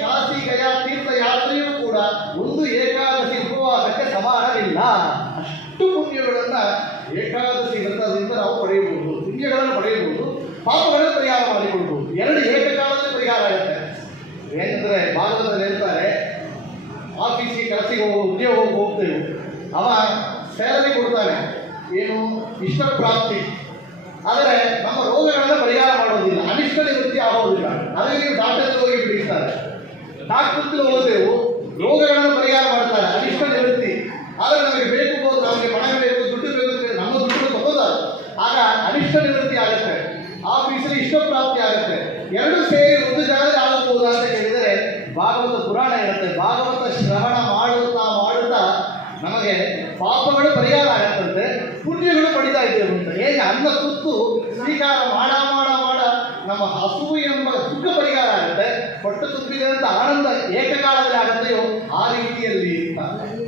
ಕಾಶಿ ಗಯಾ ತೀರ್ಥ ಯಾತ್ರೆಯೂ ಕೂಡ ಒಂದು ಏಕಾದಶಿ ಉಪವಾಸಕ್ಕೆ ಸಮಾನವಿಲ್ಲ. ಅಷ್ಟು ಪುಣ್ಯಗಳನ್ನು ಏಕಾದಶಿ ವ್ರತದಿಂದ ನಾವು ಪಡೆಯಬಹುದು. ಪುಣ್ಯಗಳನ್ನು ಪಡೆಯಬಹುದು, ಪಾಪಗಳನ್ನು ಪರಿಹಾರ ಮಾಡಿಕೊಳ್ಬಹುದು. ಎರಡು ಏಕಕಾಲದಲ್ಲಿ ಪರಿಹಾರ ಆಗುತ್ತೆ. ಏನಂದರೆ ಭಾಗವತದಲ್ಲಿ ಹೇಳ್ತಾರೆ, ಆಫೀಸಿಗೆ ಕೆಲಸಕ್ಕೆ ಉದ್ಯೋಗಕ್ಕೆ ಹೋಗ್ತೇವೆ, ಅವ ಸ್ಯಾಲರಿ ಕೊಡ್ತಾನೆ, ಏನು ಇಷ್ಟಪ್ರಾಪ್ತಿ. ಆದರೆ ನಮ್ಮ ರೋಗಗಳನ್ನು ಪರಿಹಾರ ಮಾಡೋದಿಲ್ಲ, ಅನಿಷ್ಟ ನಿವೃತ್ತಿ ಆಗೋದಿಲ್ಲ. ಅದಕ್ಕೆ ನೀವು ಡಾಕ್ಟರ್ ಹೋಗಿ ಬಿಡಿಸ್ತಾರೆ. ಡಾಕ್ಟರ್ ಹೋದೆವು, ರೋಗಗಳನ್ನು ಪರಿಹಾರ ಮಾಡ್ತಾರೆ, ಅನಿಷ್ಟ ನಿವೃತ್ತಿ. ಆದರೆ ನಮಗೆ ಬೇಕು ಹೋದ್ರೆ, ನಮಗೆ ಹಣ ಬೇಕು, ದುಡ್ಡು ಬೇಕು, ನಮ್ಮ ದುಡ್ಡು ತಗೋದಾರೆ, ಆಗ ಅನಿಷ್ಟ ನಿವೃತ್ತಿ ಆಗುತ್ತೆ. ಆಫೀಸಲ್ಲಿ ಇಷ್ಟಪ್ರಾಪ್ತಿ ಆಗುತ್ತೆ. ಎರಡು ಸೇರಿ ಒಂದು ಜಾಗದಲ್ಲಿ ಆಗಬಹುದಾ ಅಂತ ಹೇಳಿದರೆ ಭಾಗವತ ಪುರಾಣ ಇರುತ್ತೆ. ಭಾಗವತ ಶ್ರವಣ ಮಾಡುತ್ತಾ ನಮಗೆ ಪಾಪಗಳು ಪರಿಹಾರ ಆಗತ್ತಂತೆ, ಪುಣ್ಯಗಳು ಪಡಿತಾ ಇದ್ದೇವೆ ಅಂತ. ಹೇಗೆ ಅನ್ನ ತುತ್ತು ಸ್ವೀಕಾರ ಮಾಡ ನಮ್ಮ ಹಸುವು ಎಂಬ ದುಃಖ ಪರಿಹಾರ ಆಗುತ್ತೆ, ಹೊಟ್ಟೆ ತುಂಬಿದೆ ಅಂತ ಆನಂದ ಏಕಕಾಲದಲ್ಲಿ ಆಗುತ್ತೆಯೋ ಆ ರೀತಿಯಲ್ಲಿ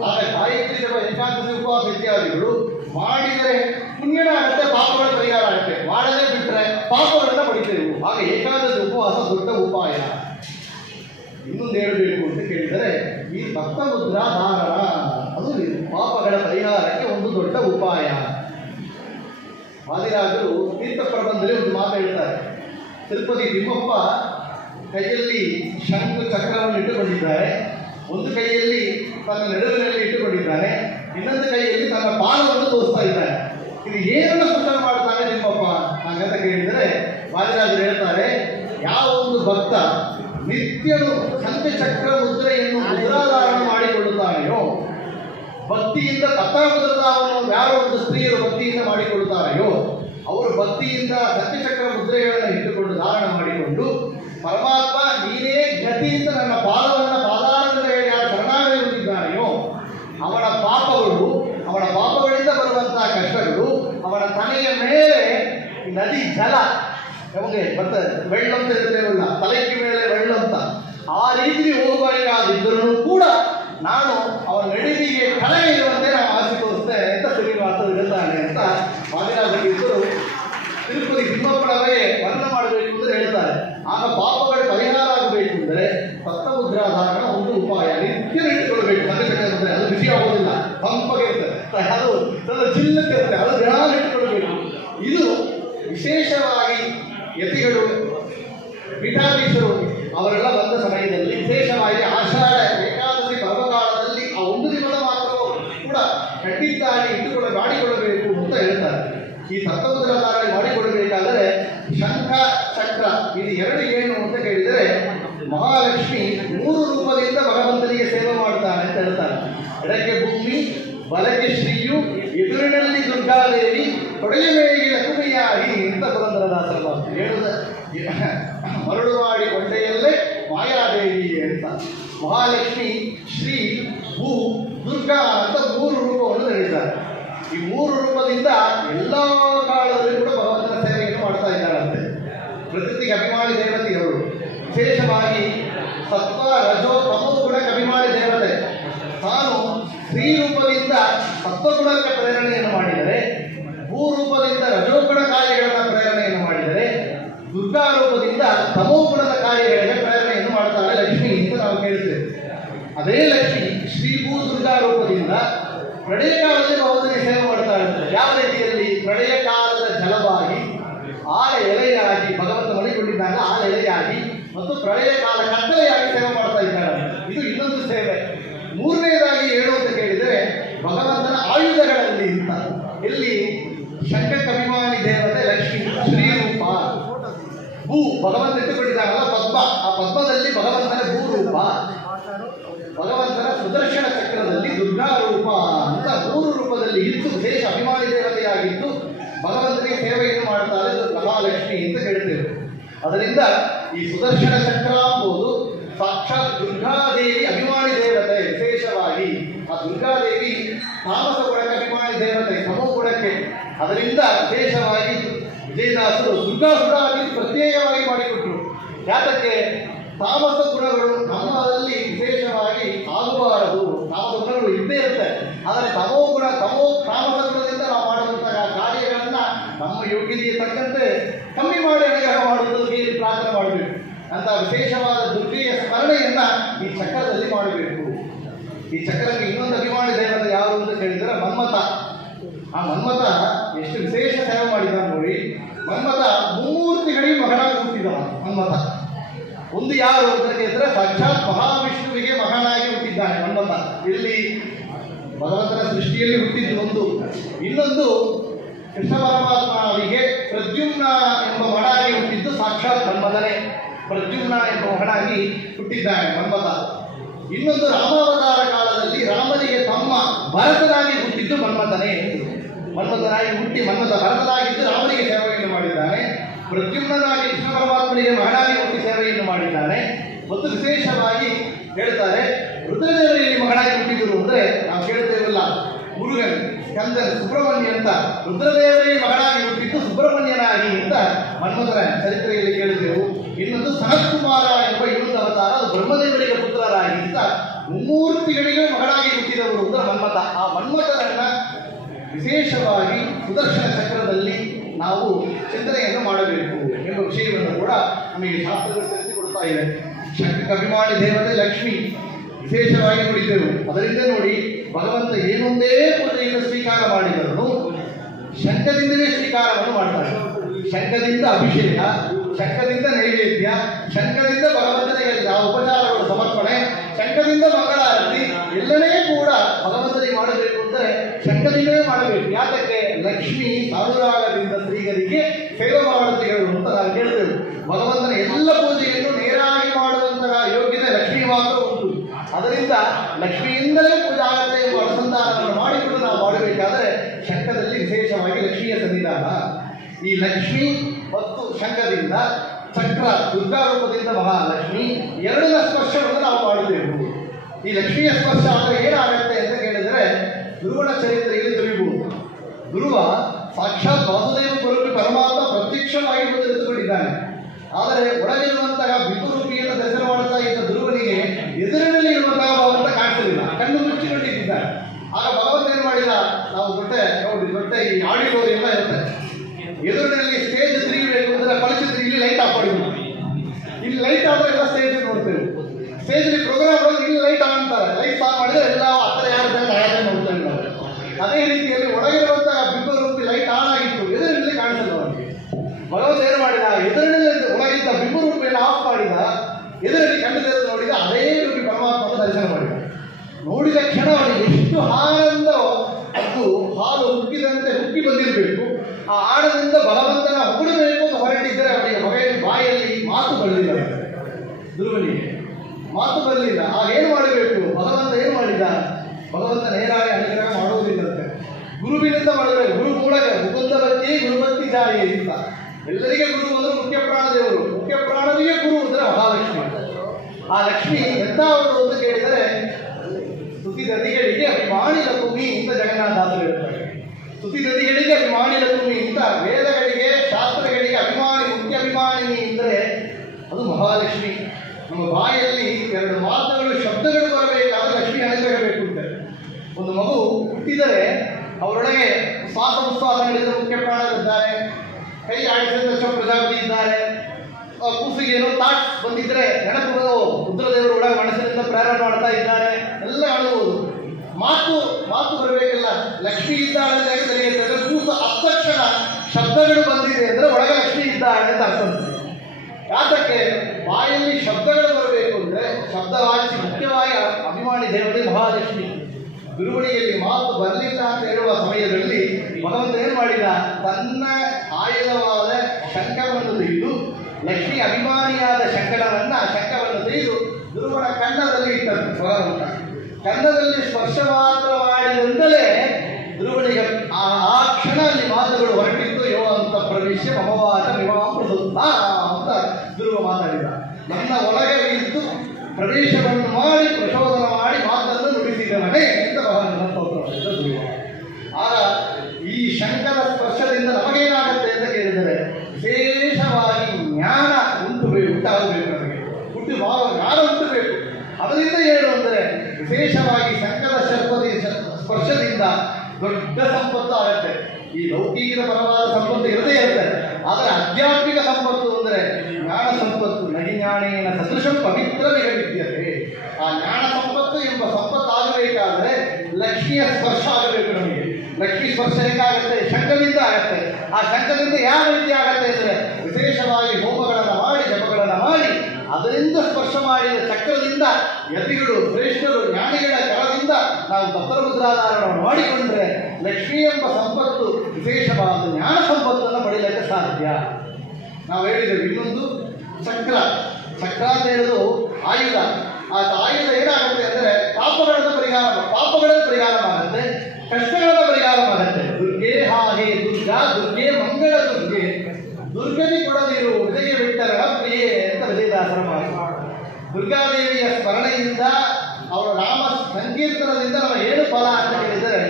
ಆಗ ಗಾಯತ್ರಿ ಜಪ, ಏಕಾದಶಿ ಉಪವಾಸ ಇತ್ಯಾದಿಗಳು ಮಾಡಿದರೆ ಪುಣ್ಯನ ಆಗುತ್ತೆ, ಪಾಪಗಳ ಪರಿಹಾರ ಆಗುತ್ತೆ. ಮಾಡದೇ ಬಿಟ್ಟರೆ ಪಾಪಗಳನ್ನು ಪಡಿತೇವೆ. ಆಗ ಏಕಾದಶಿ ಉಪವಾಸ ದೊಡ್ಡ ಉಪಾಯ. ಇನ್ನೊಂದು ಹೇಳಬೇಕು ಅಂತ ಕೇಳಿದರೆ, ಈ ಭಕ್ತ ಮುದ್ರಾ ಧಾರಣ ಅದು ಪಾಪಗಳ ಪರಿಹಾರಕ್ಕೆ ಒಂದು ದೊಡ್ಡ ಉಪಾಯ. ವಾದಿರಾಜರು ತೀರ್ಥ ಪ್ರಬಂಧದಲ್ಲಿ ಒಂದು ಮಾತು ಹೇಳ್ತಾರೆ. ತಿರುಪತಿ ತಿಮ್ಮಪ್ಪ ಕೈಯಲ್ಲಿ ಶಂಕು ಚಕ್ರವನ್ನು ಇಟ್ಟುಕೊಂಡಿದ್ದಾರೆ, ಒಂದು ಕೈಯಲ್ಲಿ ತನ್ನ ನೆರವಿನಲ್ಲಿ ಇಟ್ಟುಕೊಂಡಿದ್ದಾನೆ, ಇನ್ನೊಂದು ಕೈಯಲ್ಲಿ ತನ್ನ ಪಾಲವನ್ನು ತೋರಿಸ್ತಾ ಇದ್ದಾನೆ. ಇದು ಏನನ್ನು ಸೂಚನೆ ಮಾಡ್ತಾನೆ ತಿಮ್ಮಪ್ಪ ಹಾಗಂತ ಕೇಳಿದರೆ ವಾದಿರಾಜರು ಹೇಳ್ತಾರೆ, ಯಾವ ಒಂದು ಭಕ್ತ ನಿತ್ಯನು ಶಂಖಚಕ್ರ ಮುದ್ರೆಯನ್ನು ಮುದ್ರಾಧಾರಣ ಮಾಡಿಕೊಳ್ಳುತ್ತಾನೆಯೋ, ಭಕ್ತಿಯಿಂದ ಕಥಾಮುದ್ರದಾವನ್ನು ಯಾರೋ ಒಂದು ಸ್ತ್ರೀಯರು ಭಕ್ತಿಯಿಂದ ಮಾಡಿಕೊಳ್ಳುತ್ತಾರೆಯೋ, ಅವರು ಭಕ್ತಿಯಿಂದ ಶಂಖಚಕ್ರ ಮುದ್ರೆಗಳನ್ನು ಇಟ್ಟುಕೊಂಡು ಧಾರಣ ಮಾಡಿಕೊಂಡು, ಪರಮಾತ್ಮ ನೀನು ಮತ್ತೆ ಬೆಳ್ಳಂತ ಇರ್ತೇವಲ್ಲ, ತಲೆಗೆ ಮೇಲೆ ಬೆಳ್ಳಂತ, ಆ ರೀತಿ ಹೋಗಬೇಕಾದಿದ್ದರೂ ಕೂಡ ನಾನು ಅವನ ನಡಿಗೆಗೆ ಕಳೆ ಇರುವಂತೆ ನಾವು ಆಸೆ ತೋರಿಸ್ತೇನೆ ಅಂತ ಶ್ರೀನಿವಾಸ ಹೇಳ್ತಾನೆ ಅಂತ ಮಾದಿರಾಜರು ತಿರುಪತಿ ತಿಮ್ಮಪ್ಪನವರೇ ವರ್ಣನೆ ಮಾಡಬೇಕು ಅಂತ ಹೇಳ್ತಾರೆ. ಆಗ ಪಾಪಗಳು ಪರಿಹಾರ ಆಗಬೇಕು ಅಂದರೆ ಸಪ್ತಮುದ್ರಾಧಾರಣ ಒಂದು ಉಪಾಯ ನಿತ್ಯ ಇಟ್ಟುಕೊಳ್ಬೇಕು. ಅಂದರೆ ಅದು ಬಿಸಿ ಆಗೋದಿಲ್ಲ, ತಂಪಾಗಿರುತ್ತೆ, ಅದು ಸ್ವಲ್ಪ ಚಿಲ್ಲಕ್ಕಿರುತ್ತೆ, ಅದು ದಿನ ಇಟ್ಟುಕೊಳ್ಬೇಕು. ಇದು ವಿಶೇಷವಾಗಿ ಯತಿಗಳು ಪೀಠಾಧೀಶರು ಅವರೆಲ್ಲ ಬಂದ ಸಮಯದಲ್ಲಿ ವಿಶೇಷವಾಗಿ ಆಷಾಢ ಏಕಾದಶಿ ಪರ್ವಕಾಲದಲ್ಲಿ ಆ ಒಂದು ದಿನದ ಮಾತ್ರ ಕೂಡ ಖಂಡಿತವಾಗಿ ಮಾಡಿಕೊಳ್ಳಬೇಕು ಅಂತ ಹೇಳ್ತಾರೆ. ಈ ಸಪ್ತಮುದ್ರಾಧಾರ ಮಾಡಿಕೊಡಬೇಕಾದರೆ ಶಂಖ ಚಕ್ರ ಇದು ಎರಡು ಏನು ಅಂತ ಕೇಳಿದರೆ, ಮಹಾಲಕ್ಷ್ಮಿ 3 ರೂಪದಿಂದ ಭಗವಂತನಿಗೆ ಸೇವೆ ಮಾಡ್ತಾನೆ ಅಂತ ಹೇಳ್ತಾರೆ. ಎಡಕ್ಕೆ ಭೂಮಿ, ಬಲಕ್ಕೆ ಶ್ರೀಯು, ಎದುರಿನಲ್ಲಿ ದುರ್ಗಾದೇವಿ, ತೊಡೆಯ ಮೇಲೆ ಲಕ್ಷ್ಮಿಯಾಗಿ ಅಂತ ಪುರಂದರದಾಸರ ಹೇಳುದ ಮರಳು ಮಾಡಿ ಕೊಂಡೆಯಲ್ಲೇ ಮಾಯಾದೇವಿ ಅಂತ. ಮಹಾಲಕ್ಷ್ಮಿ, ಶ್ರೀ, ಭೂ, ದುರ್ಗಾ ಅಂತ 3 ರೂಪವನ್ನು ಹೇಳಿದ್ದಾರೆ. ಈ 3 ರೂಪದಿಂದ ಎಲ್ಲ ಕಾಲದಲ್ಲೂ ಕೂಡ ಭಗವಂತನ ಸೇವೆಯನ್ನು ಮಾಡ್ತಾ ಇದ್ದಾರಂತೆ. ಪ್ರಕೃತಿಗೆ ಅಭಿಮಾನಿ ದೇವತೆಯವರು, ವಿಶೇಷವಾಗಿ ಸತ್ವ ರಜೋ ತಮೋ ಗುಣಕ್ಕೆ ಅಭಿಮಾನಿ ದೇವತೆ. ತಾನು ಸ್ತ್ರೀ ರೂಪದಿಂದ ಸತ್ವಗುಣಕ್ಕೆ ಪ್ರೇರಣೆಯನ್ನು ಮಾಡಿದರೆ, ಭೂರೂಪದಿಂದ ರಜೋಗುಣ ಕಾರ್ಯಗಳನ್ನು ಪ್ರೇರಣೆಯನ್ನು ಮಾಡಿದರೆ, ದುರ್ಗಾ ರೂಪದಿಂದ ತಮೋಗುಣದ ಕಾರ್ಯಗಳಿಗೆ ಪ್ರೇರಣೆಯನ್ನು ಮಾಡ್ತಾರೆ ಲಕ್ಷ್ಮಿ ಅಂತ ನಾವು ಕೇಳ್ತೇವೆ. ಅದೇ ಲಕ್ಷ್ಮಿ ಶ್ರೀ ಭೂ ದುರ್ಗಾ ರೂಪದಿಂದ ಪ್ರಳಯ ಕಾಲದಲ್ಲಿ ಭಗವಂತನಿಗೆ ಸೇವೆ ಮಾಡ್ತಾರೆ. ಯಾವ ರೀತಿಯಲ್ಲಿ? ಪ್ರಳಯ ಕಾಲದ ಜಲವಾಗಿ ಆಳ ಎಲೆಯಾಗಿ ಭಗವಂತ ಮನೆಗೊಂಡಿದ್ದಾಗ ಆಳ ಎಲೆಯಾಗಿ ಮತ್ತು ಪ್ರಳಯ ಕಾಲ ಕತ್ತಲೆಯಾಗಿ ಸೇವೆ ಮಾಡ್ತಾ ಇದ್ದಾರೆ. ಇದು ಇನ್ನೊಂದು ಸೇವೆ. ಮೂರನೇದಾಗಿ ಏನು ಅಂತ ಕೇಳಿದರೆ, ಭಗವಂತನ ಆಯುಧಗಳಲ್ಲಿ ಅಂತ. ಎಲ್ಲಿ? ಶಂಖಕಭಿಮಾನಿ ದೇವತೆ ಲಕ್ಷ್ಮಿ ಶ್ರೀರೂಪ, ಭೂ ಭಗವಂತ ಎತ್ತುಕೊಂಡಿದ್ದಾಗಲ್ಲ ಪದ್ಮ, ಆ ಪದ್ಮದಲ್ಲಿ ಭಗವಂತನ ಭೂರೂಪ, ಭಗವಂತನ ಸುದರ್ಶನ ಚಕ್ರದಲ್ಲಿ ದುರ್ಗಾ ರೂಪ ಅಂತ 3 ರೂಪದಲ್ಲಿ ಇದ್ದು ವಿಶೇಷ ಅಭಿಮಾನಿ ದೇವತೆಯಾಗಿದ್ದು ಭಗವಂತನಿಗೆ ಸೇವೆಯನ್ನು ಮಾಡ್ತಾರೆ ಮಹಾಲಕ್ಷ್ಮಿ ಅಂತ ಹೇಳ್ತೇವೆ. ಅದರಿಂದ ಈ ಸುದರ್ಶನ ಚಕ್ರ ಎಂಬುದು ಸಾಕ್ಷಾತ್ ದುರ್ಗಾದೇವಿ ಅಭಿಮಾನಿ ದೇವತೆ. ವಿಶೇಷವಾಗಿ ಆ ದುರ್ಗಾದೇವಿ ತಾಮಸ ಗುಣಕ್ಕೆ ಅಭಿಮಾನಿ ದೇವತೆ, ತಮೋ ಗುಣಕ್ಕೆ. ಅದರಿಂದ ವಿಶೇಷವಾಗಿ ವಿಜಯದಾಸರು ದುರ್ಗಾಸುರಾಗಿ ಪ್ರತ್ಯೇಕವಾಗಿ ಮಾಡಿಕೊಟ್ರು. ಯಾತಕ್ಕೆ? ತಾಮಸ ಗುಣಗಳು ನಮ್ಮಲ್ಲಿ ವಿಶೇಷವಾಗಿ ಆಗಬಾರದು. ತಾಮಸ ಗುಣಗಳು ಇದ್ದೇ ಇರುತ್ತೆ, ಆದರೆ ತಾಮಸ ಗುಣದಿಂದ ನಾವು ಮಾಡುವಂತಹ ಕಾರ್ಯಗಳನ್ನು ನಮ್ಮ ಯೋಗ್ಯತೆಗೆ ತಕ್ಕಂತೆ ಕಮ್ಮಿ ಮಾಡಿ ಅನುಗ್ರಹ ಮಾಡುವುದಕ್ಕೆ ಇಲ್ಲಿ ಪ್ರಾರ್ಥನೆ ಮಾಡಬೇಕು ಅಂತ ವಿಶೇಷವಾದ ದುರ್ಗೆಯ ಸ್ಮರಣೆಯನ್ನ ಈ ಚಕ್ರದಲ್ಲಿ ಮಾಡಬೇಕು. ಈ ಚಕ್ರಕ್ಕೆ ಇನ್ನೊಂದು ಅಭಿಮಾನಿ ದೇವತೆ ಯಾರು ಅಂತ ಕೇಳಿದರೆ ಮನ್ಮಥ. ಆ ಮನ್ಮಥ ಎಷ್ಟು ವಿಶೇಷ ಸೇವೆ ಮಾಡಿದ ನೋಡಿ. ಮನ್ಮಥ ಮೂರ್ತಿಗಳಿಗೆ ಮಗನಾಗಿ ಹುಟ್ಟಿದವ ಮನ್ಮಥ. ಒಂದು ಯಾರು ಅಂತ ಕೇಳಿದ್ರೆ ಸಾಕ್ಷಾತ್ ಮಹಾವಿಷ್ಣುವಿಗೆ ಮಗನಾಗಿ ಹುಟ್ಟಿದ್ದಾನೆ ಮನ್ಮಥ. ಇಲ್ಲಿ ಭಗವಂತನ ಸೃಷ್ಟಿಯಲ್ಲಿ ಹುಟ್ಟಿದ್ದು ಒಂದು. ಇನ್ನೊಂದು ಕೃಷ್ಣ ಪರಮಾತ್ಮನಿಗೆ ಪ್ರದ್ಯುಮ್ನ ಎಂಬ ಮಗನಾಗಿ ಹುಟ್ಟಿದ್ದು ಸಾಕ್ಷಾತ್ ಮನ್ಮಥನೇ. ಪ್ರದ್ಯುಮ್ನ ಎಂಬ ಮಗನಾಗಿ ಹುಟ್ಟಿದ್ದಾನೆ ಮನ್ಮಥ. ಇನ್ನೊಂದು ರಾಮಾವತಾರ ಕಾಲದಲ್ಲಿ ರಾಮನಿಗೆ ತಮ್ಮ ಭರತನಾಗಿ ಹುಟ್ಟಿದ್ದು ಮನ್ಮಥನೇ. ಮನ್ಮಥನಾಗಿ ಹುಟ್ಟಿ ಮನ್ಮಥ ಭರತನಾಗಿದ್ದು ರಾಮನಿಗೆ ಸೇವೆಯನ್ನು ಮಾಡಿದ್ದಾನೆ. ಪ್ರದ್ಯುಮ್ನಾಗಿ ಕೃಷ್ಣ ಪರಮಾತ್ಮನಿಗೆ ಮಗನಾಗಿ ಹುಟ್ಟಿ ಸೇವೆಯನ್ನು ಮಾಡಿದ್ದಾನೆ. ಮತ್ತು ವಿಶೇಷವಾಗಿ ಹೇಳ್ತಾರೆ ರುದ್ರದೇವರಿಗೆ ಮಗನಾಗಿ ಹುಟ್ಟಿದರು ಅಂದರೆ ನಾವು ಕೇಳ್ತೇವಲ್ಲ, ಮುರುಗನ್, ಕಂದನ್, ಸುಬ್ರಹ್ಮಣ್ಯ ಅಂತ ರುದ್ರದೇವರಿಗೆ ಮಗನಾಗಿ ಹುಟ್ಟಿದ್ದು ಸುಬ್ರಹ್ಮಣ್ಯನಾಗಿ ಅಂತ ಮನ್ಮಥನ ಚರಿತ್ರೆಯಲ್ಲಿ ಕೇಳಿದೆವು. ಇನ್ನೊಂದು ಸನತ್ಕುಮಾರ ಎಂಬ ಇನ್ನೊಂದು ಅವತಾರ, ಅದು ಬ್ರಹ್ಮದೇವರಿಗೆ ಪುತ್ರರಾಗಿ ಅಂತ ಮುಮ್ಮೂರ್ತಿಗಳಿಗೆ ಮಗನಾಗಿ ಹುಟ್ಟಿದವರು ಅಂದ್ರೆ ಮನ್ಮಥ. ಆ ಮನ್ಮಥನನ್ನ ವಿಶೇಷವಾಗಿ ಸುದರ್ಶನ ಚಕ್ರದಲ್ಲಿ ನಾವು ಚಿಂತನೆಯನ್ನು ಮಾಡಬೇಕು ಎಂಬ ವಿಷಯವನ್ನು ಕೂಡ ನಮಗೆ ಶಾಸ್ತ್ರಗಳು ತಿಳಿಸಿಕೊಡ್ತಾ ಇದೆ. ಶಂಖಕಭಿಮಾನಿ ದೇವತೆ ಲಕ್ಷ್ಮಿ ವಿಶೇಷವಾಗಿ ನುಡಿದೆವು. ಅದರಿಂದ ನೋಡಿ ಭಗವಂತ ಏನೊಂದೇ ಪೂಜೆಯನ್ನು ಸ್ವೀಕಾರ ಮಾಡಿದರೂ ಶಂಖದಿಂದಲೇ ಸ್ವೀಕಾರವನ್ನು ಮಾಡ್ತಾರೆ. ಶಂಖದಿಂದ ಅಭಿಷೇಕ, ಶಂಖದಿಂದ ನೈವೇದ್ಯ, ಶಂಖದಿಂದ ಭಗವಂತನಿಗೆ ಉಪಚಾರಗಳು ಸಮರ್ಪಣೆ, ಶಂಖದಿಂದ ಮಂಗಳಾರತಿ ಎಲ್ಲನೇ ಕೂಡ ಭಗವಂತನಿಗೆ ಮಾಡಬೇಕು ಅಂದರೆ ಶಂಖದಿಂದಲೇ ಮಾಡಬೇಕು. ಯಾತಕ್ಕೆ? ಲಕ್ಷ್ಮಿ ಸಾಧುರಾಗದಿಂದ ಸ್ತ್ರೀಯರಿಗೆ ಸೇವೆ ಮಾಡುತ್ತಿಗಳು ಅಂತ ನಾವು ಕೇಳ್ತೇವೆ. ಭಗವಂತನ ಎಲ್ಲ ಪೂಜೆಯನ್ನು ನೇರಾಗಿ ಮಾಡುವಂತಹ ಯೋಗ್ಯತೆ ಲಕ್ಷ್ಮಿ ಮಾತ್ರ ಉಂಟು. ಅದರಿಂದ ಲಕ್ಷ್ಮಿಯಿಂದಲೇ ಪೂಜೆ ಆಗುತ್ತೆ ಎಂಬ ಅನುಸಂಧಾನವನ್ನು ಮಾಡಿಕೊಂಡು ನಾವು ಮಾಡಬೇಕಾದರೆ ಶಂಖದಲ್ಲಿ ವಿಶೇಷವಾಗಿ ಲಕ್ಷ್ಮಿಯ ಸನ್ನಿಧಾನ. ಈ ಲಕ್ಷ್ಮಿ ಮತ್ತು ಶಂಖದಿಂದ ಚಕ್ರ ದುರ್ಗಾ ರೂಪದಿಂದ ಮಹಾಲಕ್ಷ್ಮಿ ಎರಡರ ಸ್ಪರ್ಶವನ್ನು ನಾವು ಮಾಡುತ್ತೇವೆ. ಈ ಲಕ್ಷ್ಮಿಯ ಸ್ಪರ್ಶ ಆದರೆ ಏನಾಗುತ್ತೆ ಅಂತ ಕೇಳಿದರೆ ಧ್ರುವನ ಚರಿತ್ರೆಯಲ್ಲಿ ತಿಳಿಯಬಹುದು. ಧ್ರುವ ಸಾಕ್ಷಾತ್ ವಾಸುದೇವ ಸ್ವರೂಪಿ ಪರಮಾತ್ಮ ಪ್ರತ್ಯಕ್ಷವಾಗಿ ಬಂದು ನಿಂತುಕೊಂಡಿದ್ದಾನೆ. ಆದರೆ ಒಳಗಿರುವಂತಹ ಬಿಂಬರೂಪಿಯನ್ನು ದರ್ಶನ ಮಾಡ್ತಾ ಇದ್ದ ಧ್ರುವನಿಗೆ ಎದುರಿನಲ್ಲಿ ಇರುವಂತಹ ಭಗವಂತ ಕಾಣಿಸಲಿಲ್ಲ, ಕಣ್ಣು ಮುಚ್ಚಿಕೊಂಡಿದ್ದಾರೆ. ಆಗ ಭಗವಂತ ಏನು ಮಾಡಿದ, ನಾವು ದೊಡ್ಡ ಈ ಆಡಿಟೋರಿಯಂ ಇರುತ್ತೆ, ಎದುರಿನಲ್ಲಿ ಸ್ಟೇಜ್ ತಿರುಗಬೇಕು ಅಂದ್ರೆ ಪರಿಸ್ಥಿತಿ ಇಲ್ಲಿ ಲೈಟ್ ಆಫ್ ಮಾಡಿದ್ರು. ಇಲ್ಲಿ ಲೈಟ್ ಆದ್ರೆ ಎಲ್ಲ ಸ್ಟೇಜ್ ನೋಡ್ತೇವೆ, ಸ್ಟೇಜಲ್ಲಿ ಪ್ರೋಗ್ರಾಮ್ ಇಲ್ಲಿ ಲೈಟ್ ಆನ್ ಅಂತಾರೆ, ಲೈಟ್ ಆನ್ ಮಾಡಿದ್ರೆ ಎಲ್ಲ ಹತ್ತಿರ ಯಾರು ನೋಡ್ತೇವೆ ನಾವು. ಅದೇ ರೀತಿಯಲ್ಲಿ ಒಳಗಿರುವಂತಹ ಬಿಂಬರೂಪಿ ಲೈಟ್ ಆನ್ ಆಗಿತ್ತು, ಎದುರಿನಲ್ಲಿ ಕಾಣಿಸಲ್ಲ ಅವನಿಗೆ. ಭಗವಂತ ಏನು ಮಾಡಿದ, ಎದುರಿನಲ್ಲಿ ಒಳಗಿದ್ದ ಬಿಂಬರೂಪಿಯನ್ನು ಆಫ್ ಮಾಡಿದ, ಎದುರಲ್ಲಿ ಕಣ್ಣು ನೋಡಿದ, ಅದೇ ರೂಪಿ ಪರಮಾತ್ಮನ ದರ್ಶನ ಮಾಡಿದ. ನೋಡಿದ ಕ್ಷಣ ಅವನಿಗೆ ಎಷ್ಟು ಆನಂದ, ಅದು ಹಾಲು ಹುಕ್ಕಿದಂತೆ ಹುಕ್ಕಿ ಬಂದಿರಬೇಕು. ಆ ಆನಂದದಿಂದ ಭಗವಂತನ ಹೊಗಳಬೇಕು ಅಂತ ಹೊರಟಿದ್ದರೆ ಅವನಿಗೆ ಬಾಯಲ್ಲಿ ಮಾತು ಬರಲಿಲ್ಲ, ಧ್ರುವನಿಗೆ ಮಾತು ಬರಲಿಲ್ಲ. ಆಗೇನು ಮಾಡಬೇಕು, ಭಗವಂತ ಏನು ಮಾಡಿದ, ಭಗವಂತ ನೇರಾಗಿ ಅನುಗ್ರಹ ಮಾಡುವುದಿಲ್ಲಂತೆ, ಗುರುವಿನಿಂದ ಮಾಡಬೇಕು. ಗುರು ಮೂಲಕ ಮುಕುಂದ ಭಕ್ತಿ ಗುರುಭಕ್ತಿ ಜಾರಿ ಅಂತ. ಎಲ್ಲರಿಗೆ ಗುರು ಅಂದರೆ ಮುಖ್ಯ ಪ್ರಾಣದೇವರು, ಮುಖ್ಯ ಪ್ರಾಣನಿಗೆ ಗುರು ಅಂದರೆ ಮಹಾಲಕ್ಷ್ಮಿ. ಆ ಲಕ್ಷ್ಮಿ ಎಂಥವರು ಅಂತ ಕೇಳಿದರೆ, ಸ್ತುತಿ ದದಿಗಳಿಗೆ ಅಭಿಮಾನಿ ಲಕ್ಷ್ಮಿ ಅಂತ ಜಗನ್ನಾಥದಾಸರು ಹೇಳ್ತಾರೆ. ಸ್ತುತಿ ದದಿಗಳಿಗೆ ಅಭಿಮಾನಿ ಲಕ್ಷ್ಮಿ ಅಂತ, ವೇದಗಳಿಗೆ ಶಾಸ್ತ್ರಗಳಿಗೆ ಅಭಿಮಾನಿ, ಮುಖ್ಯ ಅಭಿಮಾನಿನಿ ಅಂದರೆ ಅದು ಮಹಾಲಕ್ಷ್ಮಿ. ನಮ್ಮ ಬಾಯಲ್ಲಿ ಎರಡು ಮಾತುಗಳು ಶಬ್ದಗಳು ಬರಬೇಕಾದ್ರೆ ಲಕ್ಷ್ಮಿ ಅನುಗ್ರಹಬೇಕು ಅಂತ. ಒಂದು ಮಗು ಹುಟ್ಟಿದರೆ ಅವರೊಳಗೆ ಶ್ವಾಸ ಉಚ್ಛ್ವಾಸಗಳಿಂದ ಮುಖ್ಯ ಪ್ರಾಣರಿದ್ದಾರೆ, ಕೈ ಆಡಿಸಿದ ಪ್ರಜಾಪತಿ ಇದ್ದಾರೆ, ಕೂಸಿಗೆ ಏನೋ ಥಾಟ್ಸ್ ಬಂದಿದ್ರೆ ನೆನಪು ರುದ್ರದೇವರು ಒಳಗೆ ಮನಸ್ಸಿನಿಂದ ಪ್ರೇರಣೆ ಮಾಡ್ತಾ ಇದ್ದಾರೆ, ಎಲ್ಲ ಅಳುವುದು. ಮಾತು ಬರಬೇಕಿಲ್ಲ, ಲಕ್ಷ್ಮಿ ಇದ್ದಾಳೆ ಅಂತ ತಿಳಿಯುತ್ತೆ. ಕೂಸು ಅತ್ತಕ್ಷಣ ಶಬ್ದಗಳು ಬಂದಿದೆ ಅಂದರೆ ಒಳಗೆ ಲಕ್ಷ್ಮಿ ಇದ್ದಾಳೆ ಅಂತ ಅರ್ಥ. ಯಾತಕ್ಕೆ ಬಾಯಲ್ಲಿ ಶಬ್ದಗಳು ಬರಬೇಕು ಅಂದರೆ ಶಬ್ದವಾಚಿ ಮುಖ್ಯವಾಗಿ ಅಭಿಮಾನಿ ದೇವತೆ ಮಹಾಲಕ್ಷ್ಮಿ. ಗುರುವಣಿಯಲ್ಲಿ ಮಾತು ಬರಲಿಲ್ಲ ಅಂತ ಹೇಳುವ ಸಮಯದಲ್ಲಿ ಭಗವಂತ ಏನು ಮಾಡಿದ, ತನ್ನ ಆಯುಧವಾದ ಶಂಖವನ್ನು ತೆಗೆದು, ಲಕ್ಷ್ಮಿ ಅಭಿಮಾನಿಯಾದ ಶಂಖವನ್ನು ತೆಗೆದು ಧ್ರುವನ ಕನ್ನದಲ್ಲಿ ಇಟ್ಟದ್ದು. ಭಗವಂತ ಕನ್ನದಲ್ಲಿ ಸ್ಪರ್ಶ ಮಾತ್ರ ಮಾಡಿದಂತಲೇ ಧ್ರುವನಿಗೆ ಆ ಕ್ಷಣ ಅಲ್ಲಿ ಮಾತುಗಳು ಹೊರಟಿತ್ತು. ಯೋ ಅಂತ ಪ್ರವೇಶ ಮಮವಾಚ ವಿಮಾಂಪ್ರಸುತ್ತ ಅಂತ ಧ್ರುವ ಮಾತಾಡಿದ. ನನ್ನ ಒಳಗೆ ಇದ್ದು ಪ್ರವೇಶವನ್ನು ಮಾಡಿ ಪ್ರಚೋದನ ಮಾಡಿ ಮಾತನ್ನು ನುಡಿಸಿದವನೇ ಅಂತ ಭಗವಂತನ ಸ್ತೋತ್ರ ಮಾಡಿದ ಧ್ರುವ. ಆಗ ಈ ಶಂಕರ ಸ್ಪರ್ಶದಿಂದ ನಮಗೇನಾಗುತ್ತೆ ಅಂತ ಕೇಳಿದರೆ, ವಿಶೇಷವಾಗಿ ಜ್ಞಾನ ಉಂಟಾಗಬೇಕು. ನಮಗೆ ಜ್ಞಾನ ಉಂಟಬೇಕು. ಅದರಿಂದ ಏನು ಅಂದರೆ ವಿಶೇಷವಾಗಿ ಶಂಕರ ಸ್ಪರ್ಶದಿಂದ ದೊಡ್ಡ ಸಂಪತ್ತು ಆಗುತ್ತೆ. ಈ ಲೌಕಿಕ ಪರವಾದ ಸಂಪತ್ತು ಇರದೇ ಇರುತ್ತೆ, ಆದರೆ ಆಧ್ಯಾತ್ಮಿಕ ಸಂಪತ್ತು ಅಂದರೆ ಜ್ಞಾನ ಸಂಪತ್ತು. ನಗಿ ಜ್ಞಾನೇನ ಸದೃಶಂ ಪವಿತ್ರ ವಿದ್ಯತೆ. ಆ ಜ್ಞಾನ ಸಂಪತ್ತು ಎಂಬ ಸಂಪತ್ತು ಆಗಬೇಕಾದರೆ ಲಕ್ಷ್ಮಿಯ ಸ್ಪರ್ಶ ಆಗಬೇಕು. ನಮಗೆ ಲಕ್ಷ್ಮಿ ಸ್ಪರ್ಶ ಹೇಗಾಗುತ್ತೆ, ಶಂಖದಿಂದ ಆಗುತ್ತೆ. ಆ ಶಂಖದಿಂದ ಯಾವ ರೀತಿ ಆಗುತ್ತೆ ಅಂದರೆ ವಿಶೇಷವಾಗಿ ಹೋಮಗಳನ್ನು ಮಾಡಿ, ಜಪಗಳನ್ನು ಮಾಡಿ, ಅದರಿಂದ ಸ್ಪರ್ಶ ಮಾಡಿದ ಚಕ್ರದಿಂದ ಯತಿಗಳು, ಶ್ರೇಷ್ಠರು, ಜ್ಞಾನಿಗಳ ಕರದಿಂದ ನಾವು ತತ್ವಮುದ್ರಾಧಾರಣವನ್ನು ಮಾಡಿಕೊಂಡ್ರೆ ಲಕ್ಷ್ಮಿ ಎಂಬ ಸಂಪತ್ತು, ವಿಶೇಷವಾದ ಜ್ಞಾನ ಸಂಪತ್ತನ್ನು ಪಡೆಯಲಿಕ್ಕೆ ಸಾಧ್ಯ. ನಾವು ಹೇಳಿದ್ದೇವೆ. ಇನ್ನೊಂದು ಚಕ್ರ ಅಂತ ಹೇಳೋದು ಆಯುಧ. ಆ ಆಯುಧ ಏನಾಗುತ್ತೆ ಅಂದರೆ ಪಾಪಗಳನ್ನು ಪರಿಹಾರವಾಗುತ್ತೆ, ಕಷ್ಟಗಳನ್ನು ಪರಿಹಾರವಾಗುತ್ತೆ. ದುರ್ಗೆ ಹಾಗೆ ದುರ್ಗೆ ಮಂಗಳ ದುರ್ಗತಿ ಕೊಡದಿರು ವಿಜಯ ಬಿಟ್ಟರ ಪ್ರಿಯೆ ಅಂತ ವಿಜಯದಾಸರ ಮಾತು. ದುರ್ಗಾದೇವಿಯ ಸ್ಮರಣೆಯಿಂದ, ಅವರ ನಾಮ ಸಂಕೀರ್ತನದಿಂದ ನಮ್ಮ ಏನು ಫಲ ಅಂತ ಹೇಳಿದರೆ,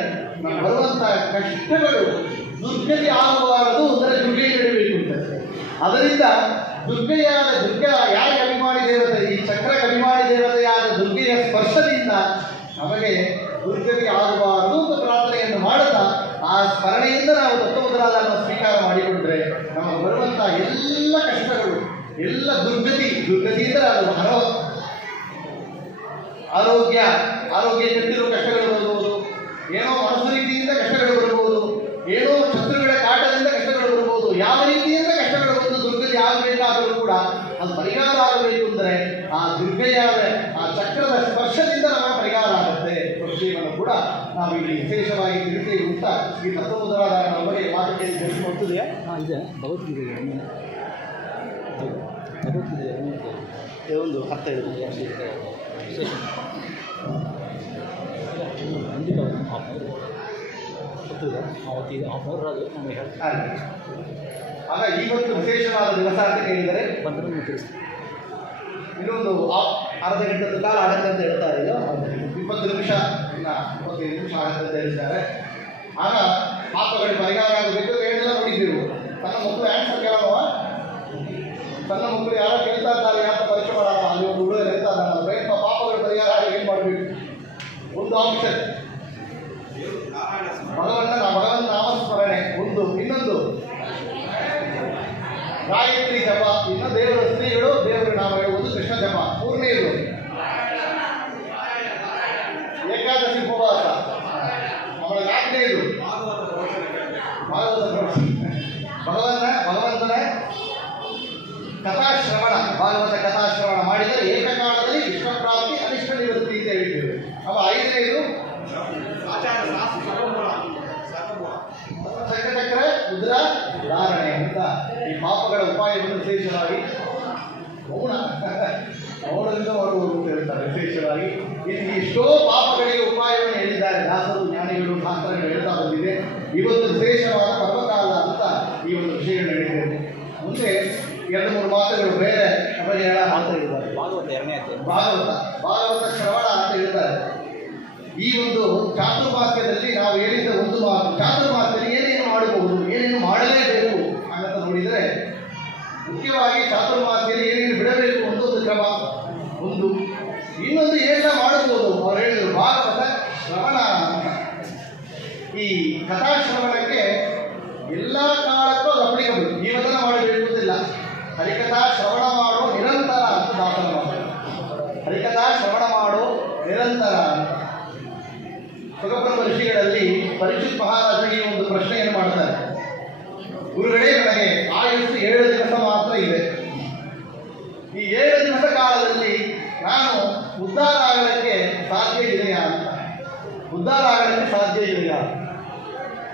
ಬರುವಂತಹ ಕಷ್ಟಗಳು ದುರ್ಗತಿ ಆಗಬಾರದು ಅಂದರೆ ದುರ್ಗೆ ಹಿಡಿಬೇಕು ಅಂತ. ಅದರಿಂದ ದುರ್ಗ ಯಾರಿಗೆ ಅಭಿಮಾನಿ ದೇವತೆ, ಈ ಚಕ್ರಕ್ಕೆ ಅಭಿಮಾನಿ ದೇವತೆಯಾದ ದುರ್ಗೆಯ ಸ್ಪರ್ಶದಿಂದ ನಮಗೆ ದುರ್ಗತಿ ಆಗಬಾರದು ಅಂತ ಪ್ರಾರ್ಥನೆಯನ್ನು ಮಾಡುತ್ತಾ, ಆ ಸ್ಮರಣೆಯಿಂದ ನಾವು ತತ್ವಮುದ್ರಾಧಾರವನ್ನು ಸ್ವೀಕಾರ ಮಾಡಿಕೊಂಡ್ರೆ ನಮಗೆ ಬರುವಂತಹ ಎಲ್ಲ ಕಷ್ಟಗಳು, ಎಲ್ಲ ದುರ್ಗತಿ ಅಂದರೆ ಅದು ಆರೋಗ್ಯ ಕೆಟ್ಟಿರುವ ಕಷ್ಟಗಳು ಬರ್ಬೋದು, ಏನೋ ಮನಸ್ಸು ರೀತಿಯಿಂದ ಕಷ್ಟಗಳು ಬರ್ಬೋದು, ಏನೋ ಶತ್ರುಗಳ ಕಾಟದಿಂದ ಕಷ್ಟಗಳು ಬರ್ಬೋದು. ಯಾವ ರೀತಿಯಿಂದ ಕಷ್ಟಗಳು ಬಂದು ದುರ್ಗತಿ ಆಗಬೇಕಾದರೂ ಕೂಡ ಅದು ಪರಿಹಾರ ಆಗಬೇಕು ಅಂದರೆ ಆ ದುರ್ಗೆಯಾದ ಆ ಚಕ್ರದ ಸ್ಪರ್ಶದಿಂದ ನಮಗೆ ಪರಿಹಾರ ಆಗುತ್ತೆ. ವಿಷಯವನ್ನು ಕೂಡ ನಾವು ಇಲ್ಲಿ ವಿಶೇಷವಾಗಿ ತಿಳಿಸಿ ಅಂತ ಈ ತತ್ವಮುದ್ರಾಧಾರ ನಮಗೆ ಮಾತುಕತೆ ತಿಳಿಸಿಕೊಡ್ತಿದೆಯಾ? ಇದೆ, ಭಗವದ್ಗೀತೆ ಒಂದು ಅರ್ಥ ಇರುತ್ತೆ. ಆಗ ಇವತ್ತು ವಿಶೇಷವಾದ ದಿವಸ ಅಂತ ಕೇಳಿದರೆ ಇನ್ನೊಂದು ಅರ್ಧ ಗಂಟೆ ಕಾಲ ಆಗುತ್ತೆ ಅಂತ ಹೇಳ್ತಾ ಇದ್ದು 20 ನಿಮಿಷ 25 ನಿಮಿಷ ಆಗುತ್ತೆ ಅಂತ ಹೇಳ್ತಾರೆ. ಆಗ ಪಾಪಗಳಿಗೆ ಪರಿಹಾರ ಆಗಬೇಕು. ಹೇಳಿಲ್ಲ ನೋಡಿದ್ದೀವಿ. ತನ್ನ ಮಕ್ಕಳು ಆನ್ಸರ್ ಕೇಳುವ ಸಣ್ಣ ಮಕ್ಕಳು ಯಾರೋ ಕೇಳ್ತಾ ಇದ್ದಾರೆ ಅಂತ ಪರೀಕ್ಷೆ ಮಾಡೋಣ. ಅಲ್ಲಿ ಒಂದು ಹುಡುಗ ಹೇಳ್ತಾ ಇದ್ದಾನೆ, ಪ್ರಯತ್ನ ಪಾಪಗಳ ಪರಿಹಾರ ಏನು ಮಾಡಬೇಕು? ಒಂದು ಆಪ್ಷನ್ ಭಗವಂತ ನಾಮಸ್ಮರಣೆ, ಒಂದು. ಇನ್ನೊಂದು ಗಾಯತ್ರಿ ಜಪ, ಇನ್ನು ದೇವರ ಸ್ತ್ರೀಗಳು ದೇವರ ನಾಮ ಹೇಳುವುದು ಕೃಷ್ಣ ಜಪ. ಮೂರನೇದು ಏಕಾದಶಿ ಉಪವಾಸ. ಅವಳ 4ನೇದು ಭಗವಂತನ ಕಥಾಶ್ರವಣ. ಭಾಗವತ ಕಥಾಶ್ರವಣ ಮಾಡಿದರೆ ಏಕಕಾಲದಲ್ಲಿ ವಿಶ್ವಪ್ರಾಪ್ತಿ ಅನಿಷ್ಟ ನಿವೃತ್ತಿ ಅಂತ ಹೇಳಿದ್ದೇವೆ. ಅವ 5ನೇದು ಚಕ್ರ ಮುದ್ರಾ ಧಾರಣೆ ಅಂತ. ಈ ಪಾಪಗಳ ಉಪಾಯವನ್ನು ವಿಶೇಷವಾಗಿ ಮೌನದಿಂದ ಮಾಡುವುದು ಅಂತ ಹೇಳ್ತಾರೆ. ವಿಶೇಷವಾಗಿ ಇಲ್ಲಿ ಎಷ್ಟೋ ಪಾಪಗಳಿಗೆ ಉಪಾಯವನ್ನು ಹೇಳಿದ್ದಾರೆ ದಾಸರು, ಜ್ಞಾನಿಗಳು, ಶಾಸ್ತ್ರಗಳು ಹೇಳ್ತಾ ಬಂದಿದೆ. ಇವತ್ತು ವಿಶೇಷವಾದ ಪರ್ವಕಾಲ ಅಂತ ಈ ಒಂದು ವಿಷಯಗಳು ಹೇಳಿದ್ದೇವೆ. ಮುಂದೆ 2-3 ಮಾತುಗಳು ಬೇರೆ ನಮಗೆ ಹೇಳ ಅಂತ ಹೇಳಿದ್ದಾರೆ. ಭಾಗವತ ಶ್ರವಣ ಅಂತ ಹೇಳ್ತಾರೆ. ಈ ಒಂದು ಚಾತುರ್ಮಾಸ್ಯದಲ್ಲಿ ನಾವು ಹೇಳಿದ ಒಂದು ಮಾತು, ಚಾತುರ್ಮಾಸ್ಯದಲ್ಲಿ ಏನೇನು ಮಾಡಬಹುದು, ಏನೇನು ಮಾಡಲೇಬೇಕು ಅಂತ ನೋಡಿದರೆ, ಮುಖ್ಯವಾಗಿ ಚಾತುರ್ಮಾಸ್ಯದಲ್ಲಿ ಏನೇನು ಬಿಡಬೇಕು ಒಂದು ಕ್ರಮ ಒಂದು. ಇನ್ನೊಂದು ಏನೆಲ್ಲ ಮಾಡಬಹುದು ಅವ್ರು ಹೇಳಿದರು, ಭಾಗವತ ಶ್ರವಣ ಅಂತ. ಈ ಕಥಾಶ್ರವಣಕ್ಕೆ ಎಲ್ಲ ಕಾಲಕ್ಕೂ ಅದು ಅಪ್ಲಿಕಬಲ್. ಜೀವನ ಮಾಡಬೇಕು ಅಂತಿಲ್ಲ. ಹರಿಕಥಾ ಶ್ರವಣ ಮಾಡೋ ನಿರಂತರ ಅಂತ ದಾಸನ ಮಾಡ್ತಾರೆ. ಹರಿಕಥಾ ಶ್ರವಣ ಮಾಡೋ ನಿರಂತರ ಅಂತ. ಸುಗಬ್ರಹ್ಮ ಋಷಿಗಳಲ್ಲಿ ಪರೀಕ್ಷಿತ್ ಮಹಾರಾಜನಿಗೆ ಒಂದು ಪ್ರಶ್ನೆಯನ್ನು ಮಾಡ್ತಾರೆ. ಗುರುಗಳೇ, ನನಗೆ ಆಯುಸ್ಸು 7 ದಿವಸ ಮಾತ್ರ ಇದೆ. ಈ 7 ದಿವಸ ಕಾಲದಲ್ಲಿ ನಾನು ಉದ್ಧಾರ ಆಗಲಿಕ್ಕೆ ಸಾಧ್ಯ ಇದೆಯಾ ಅಂತ. ಉದ್ಧಾರ ಆಗಲಿಕ್ಕೆ ಸಾಧ್ಯ ಇದೆಯಾ?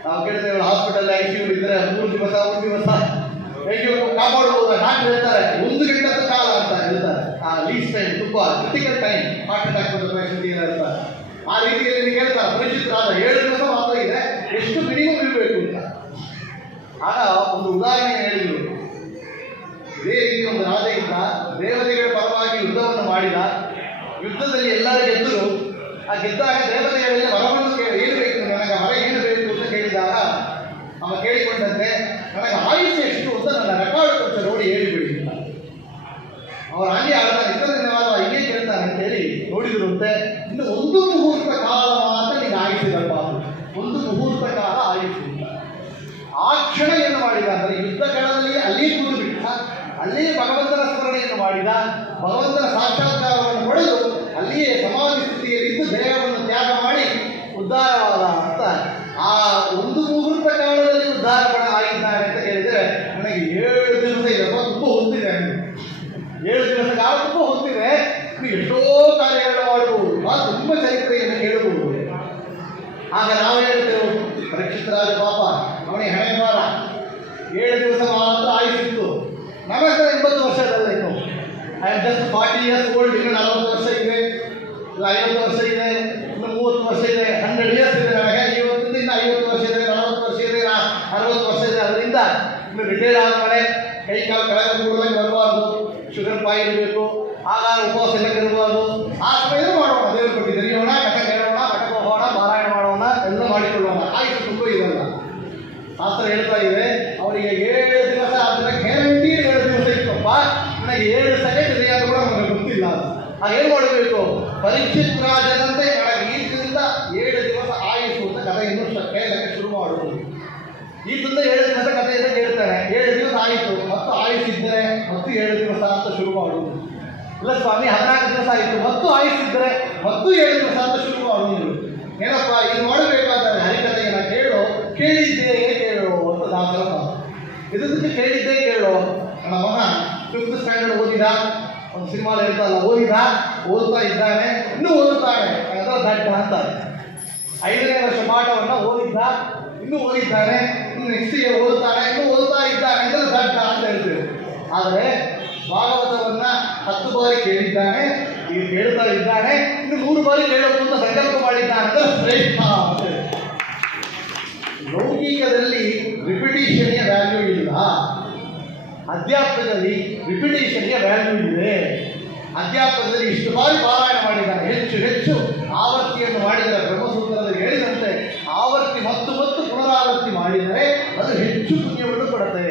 ನಾವು ಕೇಳ್ತೇವೆ, ಹಾಸ್ಪಿಟಲ್ ICU ಇದ್ದರೆ 3 ದಿವಸ 1 ದಿವಸ ಕಾಪಾಡಬಹುದು. ಡಾಕ್ಟರ್ ಹೇಳ್ತಾರೆ 1 ಗಂಟೆ ಕಾಲ ಅಂತ ಹೇಳ್ತಾರೆ. ಆ ಲೀಸ್ಟ್ ಟೈಮ್ ತುಂಬಾ ಕ್ರಿಟಿಕಲ್ ಟೈಮ್, ಹಾರ್ಟ್ ಅಟ್ಯಾಕ್ ಬಂದ ಪೇಷಂಟ್ ಹೇಳ್ತಾರೆ. ಆ ರೀತಿಯಲ್ಲಿ ಕೇಳ್ತಾರೆ, ಪರಿಚಿತರಾದ 7 ದಿವಸ ಮಾತ್ರ ಇದೆ, ಎಷ್ಟು ಮಿನಿಮಮ್ ಇರಬೇಕು ಅಂತ. ಆಗ ಒಂದು ಉದಾಹರಣೆ ಹೇಳಿದರು. ಇದೇ ರೀತಿ ಒಂದು ರಾಜ ಇದ್ದ, ದೇವತೆಗಳ ಪರವಾಗಿ ಯುದ್ಧವನ್ನು ಮಾಡಿದ. ಯುದ್ಧದಲ್ಲಿ ಎಲ್ಲರೂ ಗೆದ್ದರು. ಆ ಗೆದ್ದಾಗ ದೇವತೆಗಳಲ್ಲಿ ವರವನ್ನು ಏನು ಬೇಕು, ನನಗೆ ವರ ಏನು ಬೇಕು ಅಂತ ಕೇಳಿದಾಗ ಅವ ಕೇಳಿಕೊಂಡಂತೆ, ನನಗೆ ಆಯುಷ್ಯ ಎಷ್ಟು ಅಂತ ನನ್ನ ರೆಕಾರ್ಡ್ ಕೊಟ್ಟು ನೋಡಿ ಹೇಳಿಬಿಡಿ ಅಂತ. ಅವರು ಹಂಗೆ ಆಡ್ತಾರೆ, ಇಷ್ಟವಾದ ಹೀಗೆ ಕೇಳ್ತಾನೆ ಅಂತ ಹೇಳಿ ನೋಡಿದ್ರಂತೆ. ಇನ್ನು 1 ಮುಹೂರ್ತ ಕಾಲ ಮಾತ್ರ ನಿಮಗೆ ಆಯುಷ್ಯದಪ್ಪ, 1 ಮುಹೂರ್ತ ಕಾಲ ಆಯುಷ್ಯ. ಆ ಕ್ಷಣ ಏನು ಮಾಡಿದ ಅಂದರೆ, ಯುದ್ಧ ಕಣದಲ್ಲಿ ಅಲ್ಲಿಯೇ ಕೂತು ಬಿಟ್ಟ, ಅಲ್ಲಿಯೇ ಭಗವಂತನ ಸ್ಮರಣೆಯನ್ನು ಮಾಡಿದ, ಭಗವಂತನ ಸಾಕ್ಷಾತ್ಕಾರವನ್ನು ಪಡೆದು ಅಲ್ಲಿಯೇ ಸಮಾಧಿ ಸ್ಥಿತಿಯಲ್ಲಿದ್ದು ದೇಹವನ್ನು ತ್ಯಾಗ ಮಾಡಿ ಉದ್ಧಾರವಾದ ಅಂತ. ಆ 1 ಮುಹೂರ್ತ ಕಾಲದಲ್ಲಿ ಉದ್ಧಾರ ಆಗಿದ್ದಾನೆ ಅಂತ ಹೇಳಿದರೆ, ನನಗೆ 7 ದಿವಸ ಇದೆಪ್ಪ, ತುಂಬ ಹೊತ್ತಿದೆ. 7 ದಿವಸ ಕಾಲ ತುಂಬ ಹೊತ್ತಿದೆ, ಎಷ್ಟೋ ಕಾರ್ಯಗಳನ್ನು ಮಾಡಬಹುದು, ತುಂಬ ಚರಿತ್ರೆಯನ್ನು ಕೇಳಬಹುದು. ಆಗ ನಾವು ಹೇಳ್ತೇವೆ, ಪರೀಕ್ಷಿತರಾದ ಪಾಪ ಅವನಿಗೆ ಹಣೆ ಬಾರ, 7 ದಿವಸ ಮಾತ್ರ ಆಯುಷ್ಯಿತ್ತು. ನಮಗೆ 80 ವರ್ಷದಲ್ಲ, ಇನ್ನು I am just 40 years old. ಇನ್ನು 40 ವರ್ಷ ಇದೆ, 50 ವರ್ಷ ಇದೆ, ಇನ್ನು 30 ವರ್ಷ ಇದೆ, 100 years ಇದೆ ನನಗೆ. ಇವತ್ತಿಂದ ಇನ್ನು 50 ವರ್ಷ ಇದೆ, 40 ವರ್ಷ ಇದೆ, 60 ವರ್ಷ ಇದೆ. ಅದರಿಂದ ಇನ್ನು ರಿಟೈರ್ಡ್ ಆದ ಮೇಲೆ ಕೈ ಕಾಲು ಕೆಳಗೆ ಕೂಡಲೇ ಬರಬಾರ್ದು, ಶುಗರ್ ಪಾಯಿ ಇರಬೇಕು, ಆಗ ಉಪವಾಸ ಎಲ್ಲ ಇರಬಾರ್ದು. ಆ ಸಮಯದಲ್ಲಿ ಮಾಡೋಣ, ದೇವರು ಕೊಟ್ಟಿದ್ದೀರಿ, ಹೇಳೋಣ, ಕಥೆ ಕೇಳೋಣ, ಕಟಕ ಹೋಗೋಣ, ಪಾರಾಯಣ ಮಾಡೋಣ, ಎಲ್ಲ ಮಾಡಿಕೊಳ್ಳೋಣ. ಆಯ್ತು, ತುಂಬ ಇದಲ್ಲ. ಶಾಸ್ತ್ರ ಹೇಳ್ತಾ ಇದೆ, ಅವರಿಗೆ 7 ದಿವಸ ಆದರೆ ಗ್ಯಾರಂಟಿ 7 ದಿವಸ ಇತ್ತಪ್ಪ, ನನಗೆ 7 ಸೆಕೆಂಡ್ ಇದೆ ಅಂತ ಕೂಡ ನನಗೆ ಗೊತ್ತಿಲ್ಲ. ಏನು ಮಾಡಬೇಕು? ಪರೀಕ್ಷಿತ್ ರಾಜನಂತೆ ನನಗೆ ಈಗಿಂದ 7 ದಿವಸ ಆಯಿತು ಅಂತ ಕಥೆ ಇನ್ನೂ ಕೇಳಕ್ಕೆ ಶುರು ಮಾಡುವುದು. ಈಗಿಂದ 7 ದಿವಸ ಕಥೆಯಿಂದ ಕೇಳ್ತಾನೆ, 7 ದಿವಸ ಆಯಿತು ಮತ್ತು ಆಯುಷ್ಯಿದ್ದರೆ ಮತ್ತು 7 ದಿವಸ ಅಂತ ಶುರು ಮಾಡುವುದು. ಇಲ್ಲ ಸ್ವಾಮಿ 14 ದಿವಸ ಆಯಿತು ಮತ್ತು ಆಯುಷ್ಯಿದ್ದರೆ ಮತ್ತು 7 ದಿವಸ ಅಂತ ಶುರು ಮಾಡುವುದು. ಏನಪ್ಪ ಇದು ಮಾಡಬೇಕಾದ್ರೆ ಹರಿಕಥೆಯನ್ನು ಕೇಳಿದ್ದೇ ಕೇಳು ಅಂತ ದಾಸರ ಮಾತು. ಇದಕ್ಕೆ ಕೇಳಿದ್ದೇ ಕೇಳು. ನನ್ನ ಮಗ 5th ಸ್ಟ್ಯಾಂಡರ್ಡ್ ಓದಿದ, ಒಂದು ಸಿನಿಮಾ ಹೇಳ್ತಲ್ಲ, ಓದ್ತಾ ಇದ್ದಾನೆ, ಇನ್ನೂ ಓದುತ್ತಾನೆ ಅದರ ದಡ್ಡ ಅಂತಾರೆ. 5ನೇ ವರ್ಷ ಪಾಠವನ್ನು ಓದಿದ್ದ, ಇನ್ನೂ ಓದಿದ್ದಾನೆ, ಇನ್ನು ನೆಕ್ಸ್ಟ್ ಇಯರ್ ಓದುತ್ತಾನೆ, ಇನ್ನೂ ಓದ್ತಾ ಇದ್ದಾನೆ ಅಂದರೆ ದಡ್ಡ ಅಂತ ಹೇಳ್ತೇವೆ. ಆದರೆ ಭಾಗವತವನ್ನ 10 ಬಾರಿ ಕೇಳಿದ್ದಾನೆ, ಈಗ ಕೇಳ್ತಾ ಇದ್ದಾನೆ, ಇನ್ನು 100 ಬಾರಿ ಕೇಳಬೇಕು ಅಂತ ಸಂಕಲ್ಪ ಮಾಡಿದ್ದಾನೆ ಅಂದರೆ ಶ್ರೇಷ್ಠ ಅಂತ. ಲೌಕಿಕದಲ್ಲಿ ರಿಪಿಟೇಷನ್ಗೆ ವ್ಯಾಲ್ಯೂ ಇಲ್ಲ, ಅಧ್ಯಾತ್ಮದಲ್ಲಿ ರಿಪಿಟೇಷನ್ಗೆ ವ್ಯಾಲ್ಯೂ ಇದೆ. ಅಧ್ಯಾತ್ಮದಲ್ಲಿ ಇಷ್ಟು ಬಾರಿ ಪಾರಾಯಣ ಮಾಡಿದ್ದಾನೆ, ಹೆಚ್ಚು ಆವರ್ತಿಯನ್ನು ಮಾಡಿದರೆ ಬ್ರಹ್ಮಸೂತ್ರದಲ್ಲಿ ಹೇಳಿದಂತೆ ಆವರ್ತಿ ಮತ್ತು ಪುನರಾವರ್ತಿ ಮಾಡಿದರೆ ಅದು ಹೆಚ್ಚು ಪುಣ್ಯವನ್ನು ಕೊಡುತ್ತೆ.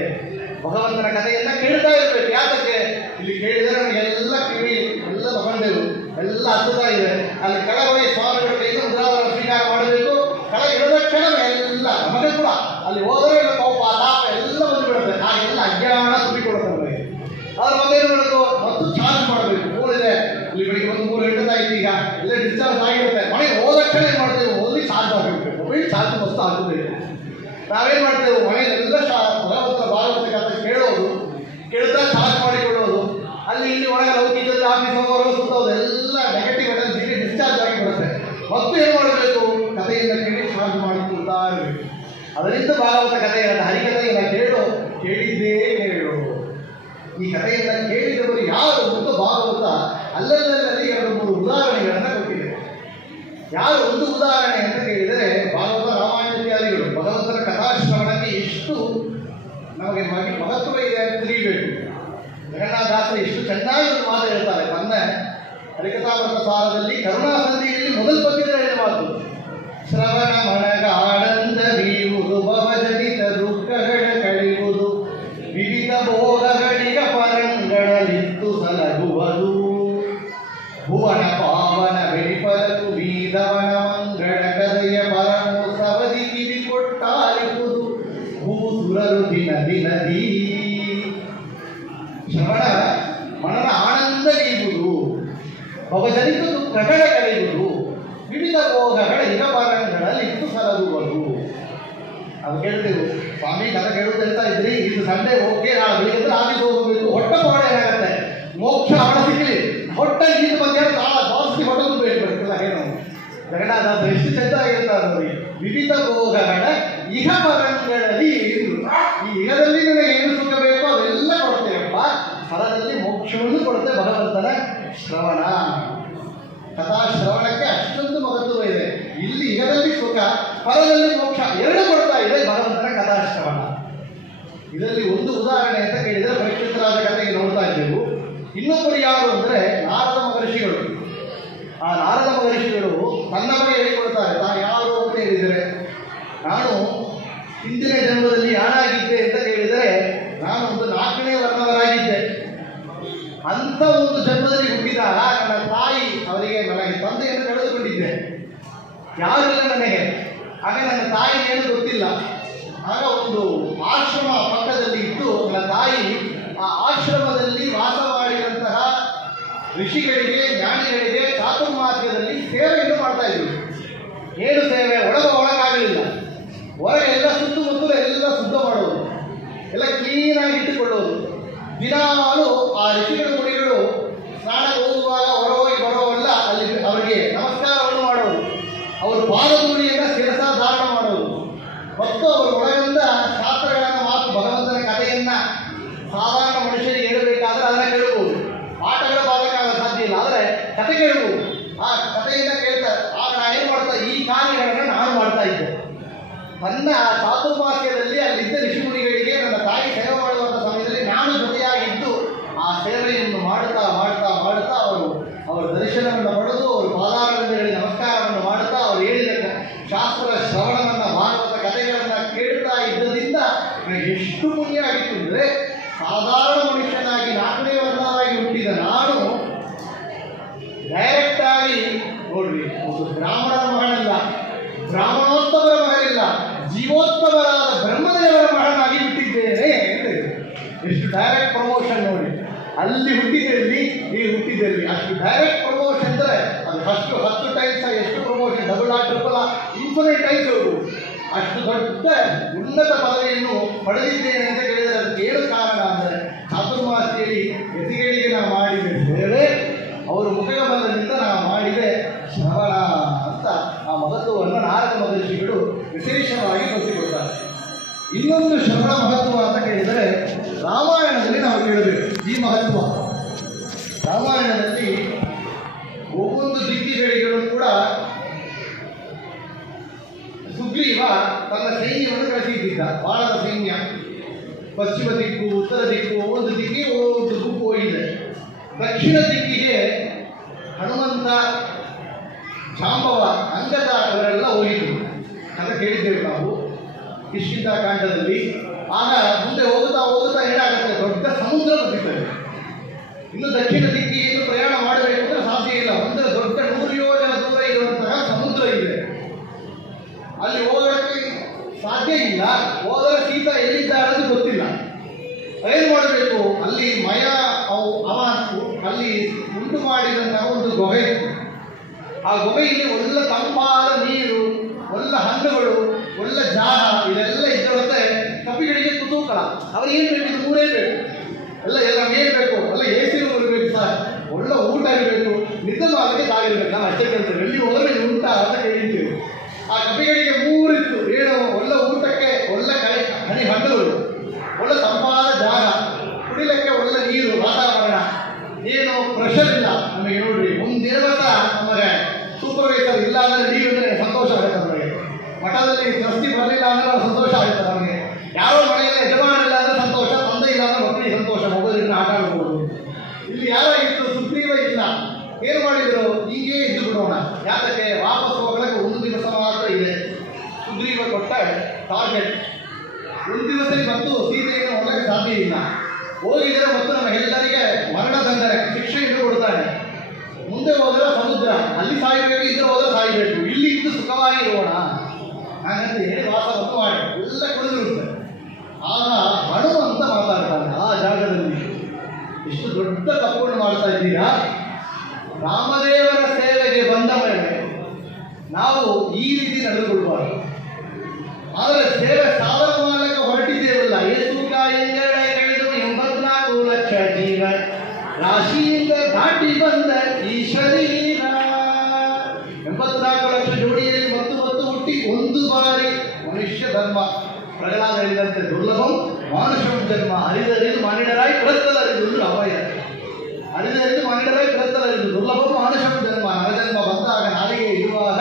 ಭಗವಂತನ ಕಥೆಯನ್ನು ಕೇಳ್ತಾ ಇರಬೇಕು. ಯಾತಕ್ಕೆ? ಅಲ್ಲಿ ಬೆಳಿಗ್ಗೆ 3 ಗಂಟೆ ಆಯ್ತು, ಈಗ ಎಲ್ಲ ಡಿಸ್ಚಾರ್ಜ್ ಆಗಿರುತ್ತೆ. ಮನೆಗೆ ಹೋದ ಕ್ಷಣ ಏನು ಮಾಡ್ತೇವೆ, ಓದಿ ಚಾರ್ಜ್ ಆಗಿರುತ್ತೆ. ಮೊಬೈಲ್ ಚಾರ್ಜ್ ಮಸ್ತು ಆಗ್ತದೆ. ನಾವೇನು ಮಾಡ್ತೇವೆ, ಮನೆಯಲ್ಲೆಲ್ಲ ಭಗವಂತನ ಭಾಗವತ ಕಥೆ ಕೇಳೋದು, ಕೇಳ್ತಾ ಚಾರ್ಜ್ ಮಾಡಿಕೊಳ್ಳೋದು. ಅಲ್ಲಿ ಇಲ್ಲಿ ಒಳಗೆ ಲೌಕಿಕದಲ್ಲಿ ಆಫೀಸ್ ಹೋಗೋರು ಸುತ್ತೋದು ಎಲ್ಲ ನೆಗೆಟಿವ್ ಎನರ್ಜಿಗೆ ಡಿಸ್ಚಾರ್ಜ್ ಆಗಿ ಬರುತ್ತೆ. ಮತ್ತು ಏನು ಮಾಡಬೇಕು, ಕಥೆಯಿಂದ ಕೇಳಿ ಚಾರ್ಜ್ ಮಾಡಿಕೊಳ್ತಾ ಇರಬೇಕು. ಅದರಿಂದ ಭಾಗವತ ಕಥೆಯನ್ನು ಹರಿಕಥೆಯನ್ನು ಕೇಳಿದ್ದೇ ಕೇಳು. ಈ ಕಥೆಯನ್ನು ಕೇಳಿದವರು ಯಾರು ಮತ್ತು ಭಾಗವತ ಅಲ್ಲಲ್ಲಿ 2-3 ಉದಾಹರಣೆಗಳನ್ನು ಕೊಟ್ಟಿದೆ. ಯಾರು ಒಂದು ಉದಾಹರಣೆ ಅಂತ ಕೇಳಿದರೆ ಭಾಗವತ ರಾಮಾಯಣ ಇತ್ಯಾದಿಗಳು. ಭಗವಂತನ ಕಥಾಶ್ರವಣಕ್ಕೆ ಎಷ್ಟು ನಮಗೆ ಮಹತ್ವ ಇದೆ ಅಂತ ತಿಳಿಯಬೇಕು. ಜಗನ್ನಾಥದಾಸರು ಎಷ್ಟು ಚೆನ್ನಾಗಿ ಒಂದು ಮಾತು ಹೇಳ್ತಾರೆ. ತನ್ನ ಹರಿಕಥಾಮೃತ ಸಾರದಲ್ಲಿ ಕರುಣಾಸಂಧಿಯಲ್ಲಿ ಮೊದಲು ಬಂದಿದ್ದಾರೆ ಏನು ಮಾತು, ಶ್ರವಣ ಮಣಗಾಡಂದ ಬೀರುವುದು ಭವಜನಿತ ದುಃಖಗಳ ಕಳೆಯುವುದು ವಿವಿಧ ಭೋಗಗಳಿಗ ಪರಂಗಳಲಿತ್ತು ಸಲಗುವುದು ಭುವನ ಪಾವನ ಬೆಳಿಪಲಕು ಬೀದವನ ಮಂಗಳ ಕದೆಯ ಪರಮೋತ್ಸವದಿ ಕಿವಿ ಕೊಟ್ಟಾಲಿಪುದು ಭೂಸುರರು ದಿನದಿ. ಶ್ರವಣ ಮನನ ಆನಂದ ನೀಡುವುದು, ಭವಜನಿತ ದುಃಖಗಳ ಕಳೆಯುವುದು, ವಿವಿಧ ಭೋಗಗಳ ಇರಪರಂಗಳಲ್ಲಿ ಸಲಗುವುದು. ಅದು ಕೇಳ್ತೇವೆ, ಸ್ವಾಮಿ ಕಥೆ ಕೇಳುವುದು ಹೇಳ್ತಾ ಇದ್ರಿ, ಇದು ಸಂಡೆ ಓಕೆ, ನಾಳೆ ಬೆಳಿಗ್ಗೆ ಆಫೀಸ್ ಹೋಗಬೇಕು, ಹೊಟ್ಟೆ ಪಾಡ ಏನಾಗುತ್ತೆ, ಮೋಕ್ಷ ಹಣ ಸಿಗಲಿ, ಹೊಟ್ಟೆ ಗೀತು ಬಗ್ಗೆ ಜಾಸ್ತಿ ಹೊಟ್ಟೆ ಬೇಕಲ್ಲ. ಏನು ಜಗನ್ನಾಥ ಎಷ್ಟು ಚೆನ್ನಾಗಿರ್ತಾರೆ ನೋಡಿ. ವಿವಿಧ ಭೋಗಗಳ ಇಹಪರಂಗಳಲ್ಲಿ, ಈ ಇಹದಲ್ಲಿ ನನಗೆ ಏನು ಸುಖ ಬೇಕೋ ಅವೆಲ್ಲ ಕೊಡ್ತೇವಪ್ಪ, ಫಲದಲ್ಲಿ ಮೋಕ್ಷವನ್ನು ಕೊಡುತ್ತೆ ಭಗವಂತನ ಶ್ರವಣ. ಕಥಾಶ್ರವಣಕ್ಕೆ ಅಷ್ಟೊಂದು ಮಹತ್ವ ಇದೆ. ಇಲ್ಲಿ ಇಹದಲ್ಲಿ ಸುಖ, ಫಲದಲ್ಲಿ ಮೋಕ್ಷ ಎರಡು ಕೊಡ್ತಾ ಇದೆ ಭಗವಂತನ ಕಥಾಶ್ರವಣ. ಇದರಲ್ಲಿ ಒಂದು ಉದಾಹರಣೆ ಅಂತ ಕೇಳಿದರೆ ಪರೀಕ್ಷಿತರಾದ ಕಥೆಗೆ ನೋಡ್ತಾ ಇದ್ದೆವು. ಇನ್ನೊಬ್ಬರು ಯಾರು ಅಂದರೆ ನಾರದ ಮಹರ್ಷಿಗಳು. ಆ ನಾರದ ಮಹರ್ಷಿಗಳು ತನ್ನ ಬಗ್ಗೆ ಹೇಳಿಕೊಡ್ತಾರೆ. ತಾನು ಯಾರು ಅಂತ ಹೇಳಿದರೆ, ನಾನು ಹಿಂದಿನ ಜನ್ಮದಲ್ಲಿ ಯಾರಾಗಿದ್ದೆ ಅಂತ ಹೇಳಿದರೆ ನಾನು ಒಂದು 4ನೇ ವರ್ಣವರಾಗಿದ್ದೆ. ಅಂಥ ಒಂದು ಜನ್ಮದಲ್ಲಿ ಹುಟ್ಟಿದಾಗ ನನ್ನ ತಾಯಿ ಅವರಿಗೆ ನನಗೆ ತಂದೆಯನ್ನು ಕಳೆದುಕೊಂಡಿದ್ದೆ, ಯಾರಿಲ್ಲ ನನಗೆ. ಆಗ ನನ್ನ ತಾಯಿಗೆ ಏನು ಗೊತ್ತಿಲ್ಲ. ಆಗ ಒಂದು ಆಶ್ರಮ ಪಕ್ಕದಲ್ಲಿ ಇದ್ದು ನನ್ನ ತಾಯಿ ಆ ಆಶ್ರಮದಲ್ಲಿ ವಾಸ ಮಾಡಿದಂತಹ ಋಷಿಗಳಿಗೆ, ಜ್ಞಾನಿಗಳಿಗೆ ಚಾತುರ್ಮಾಸ್ಯದಲ್ಲಿ ಸೇವೆಯನ್ನು ಮಾಡ್ತಾ ಇದ್ರು. ಏನು ಸೇವೆ, ಒಳಗಾಗಲಿಲ್ಲ. ಹೊರಗೆ ಎಲ್ಲ ಸುತ್ತಮುತ್ತಲು ಎಲ್ಲ ಶುದ್ಧ ಮಾಡೋದು, ಎಲ್ಲ ಕ್ಲೀನಾಗಿ ಇಟ್ಟುಕೊಳ್ಳೋದು. ದಿನಾಲು ಆ ಋಷಿಗಳ ಮುನಿಗಳು ಸ್ನಾನಕ್ಕೆ ಹೋಗುವಾಗ ಹೊರಹೋಗಿ ಬರೋವಲ್ಲ ಅಲ್ಲಿ ಅವರಿಗೆ ನಮಸ್ಕಾರವನ್ನು ಮಾಡೋದು, ಅವರು ಪಾದಧೂಳಿಯನ್ನು ಶಿರಸಾಧಾರಣ ಮಾಡೋದು, ಮತ್ತು ಅವರು ಒಳಗಿಂದ ಶಾಸ್ತ್ರಗಳನ್ನು ಮಾತು ಭಗವಂತನ ಕಥೆಯನ್ನು ಸಾಧಾರಣ ಮನುಷ್ಯರಿಗೆ ಹೇಳಬೇಕಾದ್ರೆ ಅದನ್ನು ಕೇಳಬಹುದು. ಪಾಠಗಳ ಭಾಗಕ್ಕಾಗ ಸಾಧ್ಯ ಇಲ್ಲ, ಆದರೆ ಕಥೆ ಕೇಳಬಹುದು. ಆ ಕಥೆಯಿಂದ ಕೇಳ್ತಾರೆ. ಆಗ ನಾನೇನು ಮಾಡ್ತಾ, ಈ ಕಾರ್ಯಗಳನ್ನು ನಾನು ಮಾಡ್ತಾ ಇದ್ದೆ. ನನ್ನ ಚಾತುರ್ಮಾಸ್ಯದಲ್ಲಿ ಅಲ್ಲಿದ್ದ ಋಷಿಮುನಿಗಳಿಗೆ ನನ್ನ ತಾಯಿ ಸೇವೆ ಮಾಡುವಂಥ ಸಮಯದಲ್ಲಿ ನಾನು ಜೊತೆಯಾಗಿದ್ದು ಆ ಸೇವೆಯನ್ನು ಮಾಡುತ್ತಾ ಮಾಡುತ್ತಾ ಮಾಡುತ್ತಾ ಅವರ ದರ್ಶನವನ್ನು ಪಡೆದು ಅವರು ಪಾದಾರಗಳಲ್ಲಿ ನಮಸ್ಕಾರವನ್ನು ಮಾಡುತ್ತಾ ಅವರು ಹೇಳಿದ ಶಾಸ್ತ್ರ ಶ್ರವಣವನ್ನು, ಭಾಗವತ ಕಥೆಗಳನ್ನು ಕೇಳ್ತಾ ಇದ್ದರಿಂದ ನನಗೆ ಎಷ್ಟು ಪುಣ್ಯ ಆಗಿತ್ತು ಅಂದರೆ, ಸಾಧಾರಣ ಮನುಷ್ಯನಾಗಿ 4ನೇ ವರ್ಣವಾಗಿ ಹುಟ್ಟಿದ ನಾನು ಡೈರೆಕ್ಟಾಗಿ ನೋಡ್ರಿ, ಒಂದು ಬ್ರಾಹ್ಮಣರ ಮಗನಲ್ಲ, ಬ್ರಾಹ್ಮಣೋತ್ತಮರ ಮಗನಿಲ್ಲ, ಜೀವೋತ್ತಮರಾದ ಬ್ರಹ್ಮದೇವರ ಮಗನಾಗಿ ಹುಟ್ಟಿದ್ದೇನೆ. ಎಷ್ಟು ಡೈರೆಕ್ಟ್ ಪ್ರಮೋಷನ್ ನೋಡಿ. ಅಲ್ಲಿ ಹುಟ್ಟಿದಲ್ಲಿ ನೀವು ಹುಟ್ಟಿದಲ್ಲಿ ಅಷ್ಟು ಡೈರೆಕ್ಟ್ ಪ್ರಮೋಷನ್ ಅಂದರೆ ಅದು ಫಸ್ಟ್ 10 ಟೈಮ್ಸ್ ಎಷ್ಟು promotion, double triple infinite times ಅವರು ಅಷ್ಟು ದೊಡ್ಡ ಉನ್ನತ ಪದವಿಯನ್ನು ಪಡೆದಿದ್ದೇನೆ ಅಂತ ಕೇಳಿದರೆ ಅದಕ್ಕೆ ಏನು ಕಾರಣ ಅಂದರೆ ಚಾತುರ್ಮಾಸ್ಯದಲ್ಲಿ ಯತಿಗಳಿಗೆ ನಾವು ಮಾಡಿದ ಸೇವೆ, ಅವರು ಮುಖಗಮನದಿಂದ ನಾವು ಮಾಡಿದೆ ಶ್ರವಣ ಅಂತ ಆ ಮಹತ್ವವನ್ನು ನಾರದ ಮಹರ್ಷಿಗಳು ವಿಶೇಷವಾಗಿ ತೋರಿಸಿಕೊಡ್ತಾರೆ. ಇನ್ನೊಂದು ಶ್ರವಣ ಮಹತ್ವ ಅಂತ ಕೇಳಿದರೆ ರಾಮಾಯಣದಲ್ಲಿ ನಾವು ಕೇಳಬೇಕು ಈ ಮಹತ್ವ. ರಾಮಾಯಣದಲ್ಲಿ ಒவ்வೊಂದು ದಿಕ್ಕಿಗಳಿಗೂ ಕೂಡ ಸುಗ್ರೀವ ತನ್ನ ಸೈನ್ಯವನ್ನು ಕಳಿಸಿದ್ದ. ಬಾಣದ ಸೈನ್ಯ ಪಶ್ಚಿಮ ದಿಕ್ಕು, ಉತ್ತರ ದಿಕ್ಕು, ಒಂದು ದಿಕ್ಕಿಗೆ ಒಂದು ಗುಂಪು ಹೋಗಿದೆ. ದಕ್ಷಿಣ ದಿಕ್ಕಿಗೆ ಹನುಮಂತ, ಶಾಂಬವ, ಅಂಗದ ಅವರೆಲ್ಲ ಹೋಗಿದ್ರು ಅಂತ ಕೇಳಿದ್ದೇವೆ ನಾವು ಕಿಷ್ಕಿಂಧ ಕಾಂಡದಲ್ಲಿ. ಆಗ ಮುಂದೆ ಹೋಗುತ್ತಾ ಹೋಗುತ್ತಾ ಏನಾಗುತ್ತೆ, ದೊಡ್ಡ ಸಮುದ್ರ ಬಂದಿದ್ದಾರೆ. ಇನ್ನು ದಕ್ಷಿಣ ದಿಕ್ಕಿಗೆ ಇನ್ನು ಪ್ರಯಾಣ ಮಾಡಬೇಕು ಅಂದರೆ ಸಾಧ್ಯ ಇಲ್ಲ. ಮುಂದೆ ದೊಡ್ಡ 100 ಯೋಜನ ದೂರ ಇರುವಂತಹ ಸಮುದ್ರ ಇದೆ, ಅಲ್ಲಿ ಹೋಗೋಕ್ಕೆ ಸಾಧ್ಯ ಇಲ್ಲ. ಹೋದರೆ ಸೀತಾ ಎಲ್ಲಿದ್ದಾರೆ ಅಂತ ಗೊತ್ತಿಲ್ಲ. ಏನು ಮಾಡಬೇಕು, ಅಲ್ಲಿ ಅವ ಅಲ್ಲಿ ಉಂಟು ಮಾಡಿದಂತಹ ಒಂದು ಗುಹೆ ಇತ್ತು. ಆ ಗುಹೆಯಲ್ಲಿ ಒಳ್ಳೆ ತಂಪಾದ ನೀರು, ಒಳ್ಳೆ ಹಣ್ಣುಗಳು, ಒಳ್ಳೆ ಜಾಗ ಇದೆಲ್ಲ ಇದ್ದವತ್ತೆ ಕಪಿಗಳಿಗೆ ಕುತೂಹಲ. ಅವ್ರಿಗೇನು ಬೇಕು? ಇದು ಮೂರೇ ಬೇಕು. ಎಲ್ಲ ಮೇಲ್ಬೇಕು, ಎಲ್ಲ ಎ ಸಿ ರೂಮ್ ಇರಬೇಕು ಸರ್, ಒಳ್ಳೆ ಊಟ ಇರಬೇಕು, ನಿದ್ದೆ ಮಾಡಲಿಕ್ಕೆ ತಾಗಿರ್ಬೇಕು. ನಾವು ಅಷ್ಟೇ ಕೇಳ್ತೇವೆ, ಎಲ್ಲಿ ಹೋದ್ರೆ ಊಟ ಅಂತ ಕೇಳಿರ್ತೀವಿ. ಆ ಕಪಿಗಳಿಗೆ ಮೂರಿತ್ತು. ಏನು? ಒಳ್ಳೆ ಊಟಕ್ಕೆ ಒಳ್ಳೆ ಹಣ್ಣುಗಳು, ಒಳ್ಳೆ ತಂಪಾದ ಜಾಗ, ಕುಡಿಲಿಕ್ಕೆ ಒಳ್ಳೆ ನೀರು, ವಾತಾವರಣ, ಏನು ಪ್ರೆಷರ್ ಇಲ್ಲ ನಮಗೆ. ನೋಡ್ರಿ, ಒಂದು ದಿವಸ ನಮಗೆ ಸೂಪರ್ವೈಸರ್ ಇಲ್ಲ ಅಂದರೆ ಲೀವ್ ಅಂದರೆ ಸಂತೋಷ ಆಗುತ್ತೆ ನಮಗೆ. ಮಠದಲ್ಲಿ ಟ್ರಸ್ಟಿ ಬರಲಿಲ್ಲ ಅಂದರೆ ಸಂತೋಷ ಆಗುತ್ತೆ ನಮಗೆ. ಯಾವ ಮನೆಯಲ್ಲಿ ಯಜಮಾನ ಇಲ್ಲ ಅಂದರೆ ಸಂತೋಷ, ತಂದೆ ಇಲ್ಲ ಅಂದರೆ ಮಕ್ಕಳಿಗೆ ಸಂತೋಷ, ಮೊಬೈಲಿಂದ ಆಟ ಆಡ್ಬೋದು. ಇಲ್ಲಿ ಯಾರಾಗಿತ್ತು? ಸುಗ್ರೀವ ಇಲ್ಲ. ಏನು ಮಾಡಿದ್ರು? ಹೀಗೆ ಇದ್ದು ಬಿಡೋಣ. ಯಾತಕ್ಕೆ? ವಾಪಸ್ ಹೋಗಲಿಕ್ಕೆ ಒಂದು ದಿವಸ ಮಾತ್ರ ಇದೆ. ಸುಗ್ರೀವ ಕೊಟ್ಟ ಟಾರ್ಗೆಟ್ ಒಂದು ದಿವಸದಲ್ಲಿ ಮತ್ತು ಸೀತೆಯನ್ನು ಹೋಗಲಿಕ್ಕೆ ಸಾಧ್ಯ ಇಲ್ಲ. ಹೋಗಿದ್ರೆ ಮತ್ತು ನಮಗೆಲ್ಲರಿಗೆ ಮರಣದಂಡನೆ ಶಿಕ್ಷೆಯನ್ನು ಕೊಡ್ತಾನೆ. ಮುಂದೆ ಹೋದ್ರೆ ಸಮುದ್ರ, ಅಲ್ಲಿ ಸಾಯಬೇಕು, ಇದ್ರೆ ಹೋದ್ರೆ ಸಾಯಬೇಕು, ಇಲ್ಲಿ ಇದ್ದು ಸುಖವಾಗಿರೋಣ ಹಾಗಂತ ಹೇಳಿ ವಾಸ ಮತ್ತು ಮಾಡಿ ಎಲ್ಲ ಕುಳಿದಿರುತ್ತೆ. ಆಗ ಹನುಮಂತ ಮಾತಾಡ್ತಾನೆ ಆ ಜಾಗದಲ್ಲಿ, ಎಷ್ಟು ದೊಡ್ಡ ತಪ್ಪನ್ನು ಮಾಡ್ತಾ ಇದ್ದೀರಾ? ರಾಮದೇವರ ಸೇವೆಗೆ ಬಂದ ಮೇಲೆ ನಾವು ಈ ರೀತಿ ನಡೆದುಕೊಳ್ಬಾರ್ದು. ಆದರೆ ಸೇವೆ ಸಾಧನ ಮಾಡಲಿಕ್ಕೆ ಹೊರಟಿದ್ದೇವಲ್ಲ, ಎಷ್ಟು ಕಾಯಿಗಳು 84 ಲಕ್ಷ ಜೀವ ರಾಶಿಯಿಂದ ದಾಟಿ ಬಂದ ಈ ಶರೀರ. 84 ಲಕ್ಷ ಜೋಡಿಯಲ್ಲಿ ಮತ್ತು ಹುಟ್ಟಿ ಒಂದು ಬಾರಿ ಮನುಷ್ಯ ಧರ್ಮ. ಪ್ರಹ್ಲಾದ ಹೇಳಿದಂತೆ ದುರ್ಲಭಂ ಮಾನುಷಂ ಜನ್ಮ, ಹರಿದರಿದು ಮಾನಿಡರಾಯಿ ಪ್ರತ್ತಲರಿದು ಅಭಯ. ಹರಿದರಿದು ಮಾನಿಡರಾಯಿ ಪ್ರತ್ತಲರಿದು ದುರ್ಲಭಂ ಮಾನುಷಂ ಜನ್ಮ. ನರಜನ್ಮ ಬಂದಾಗ ನಾಲಿಗೆ ಇರುವಾಗ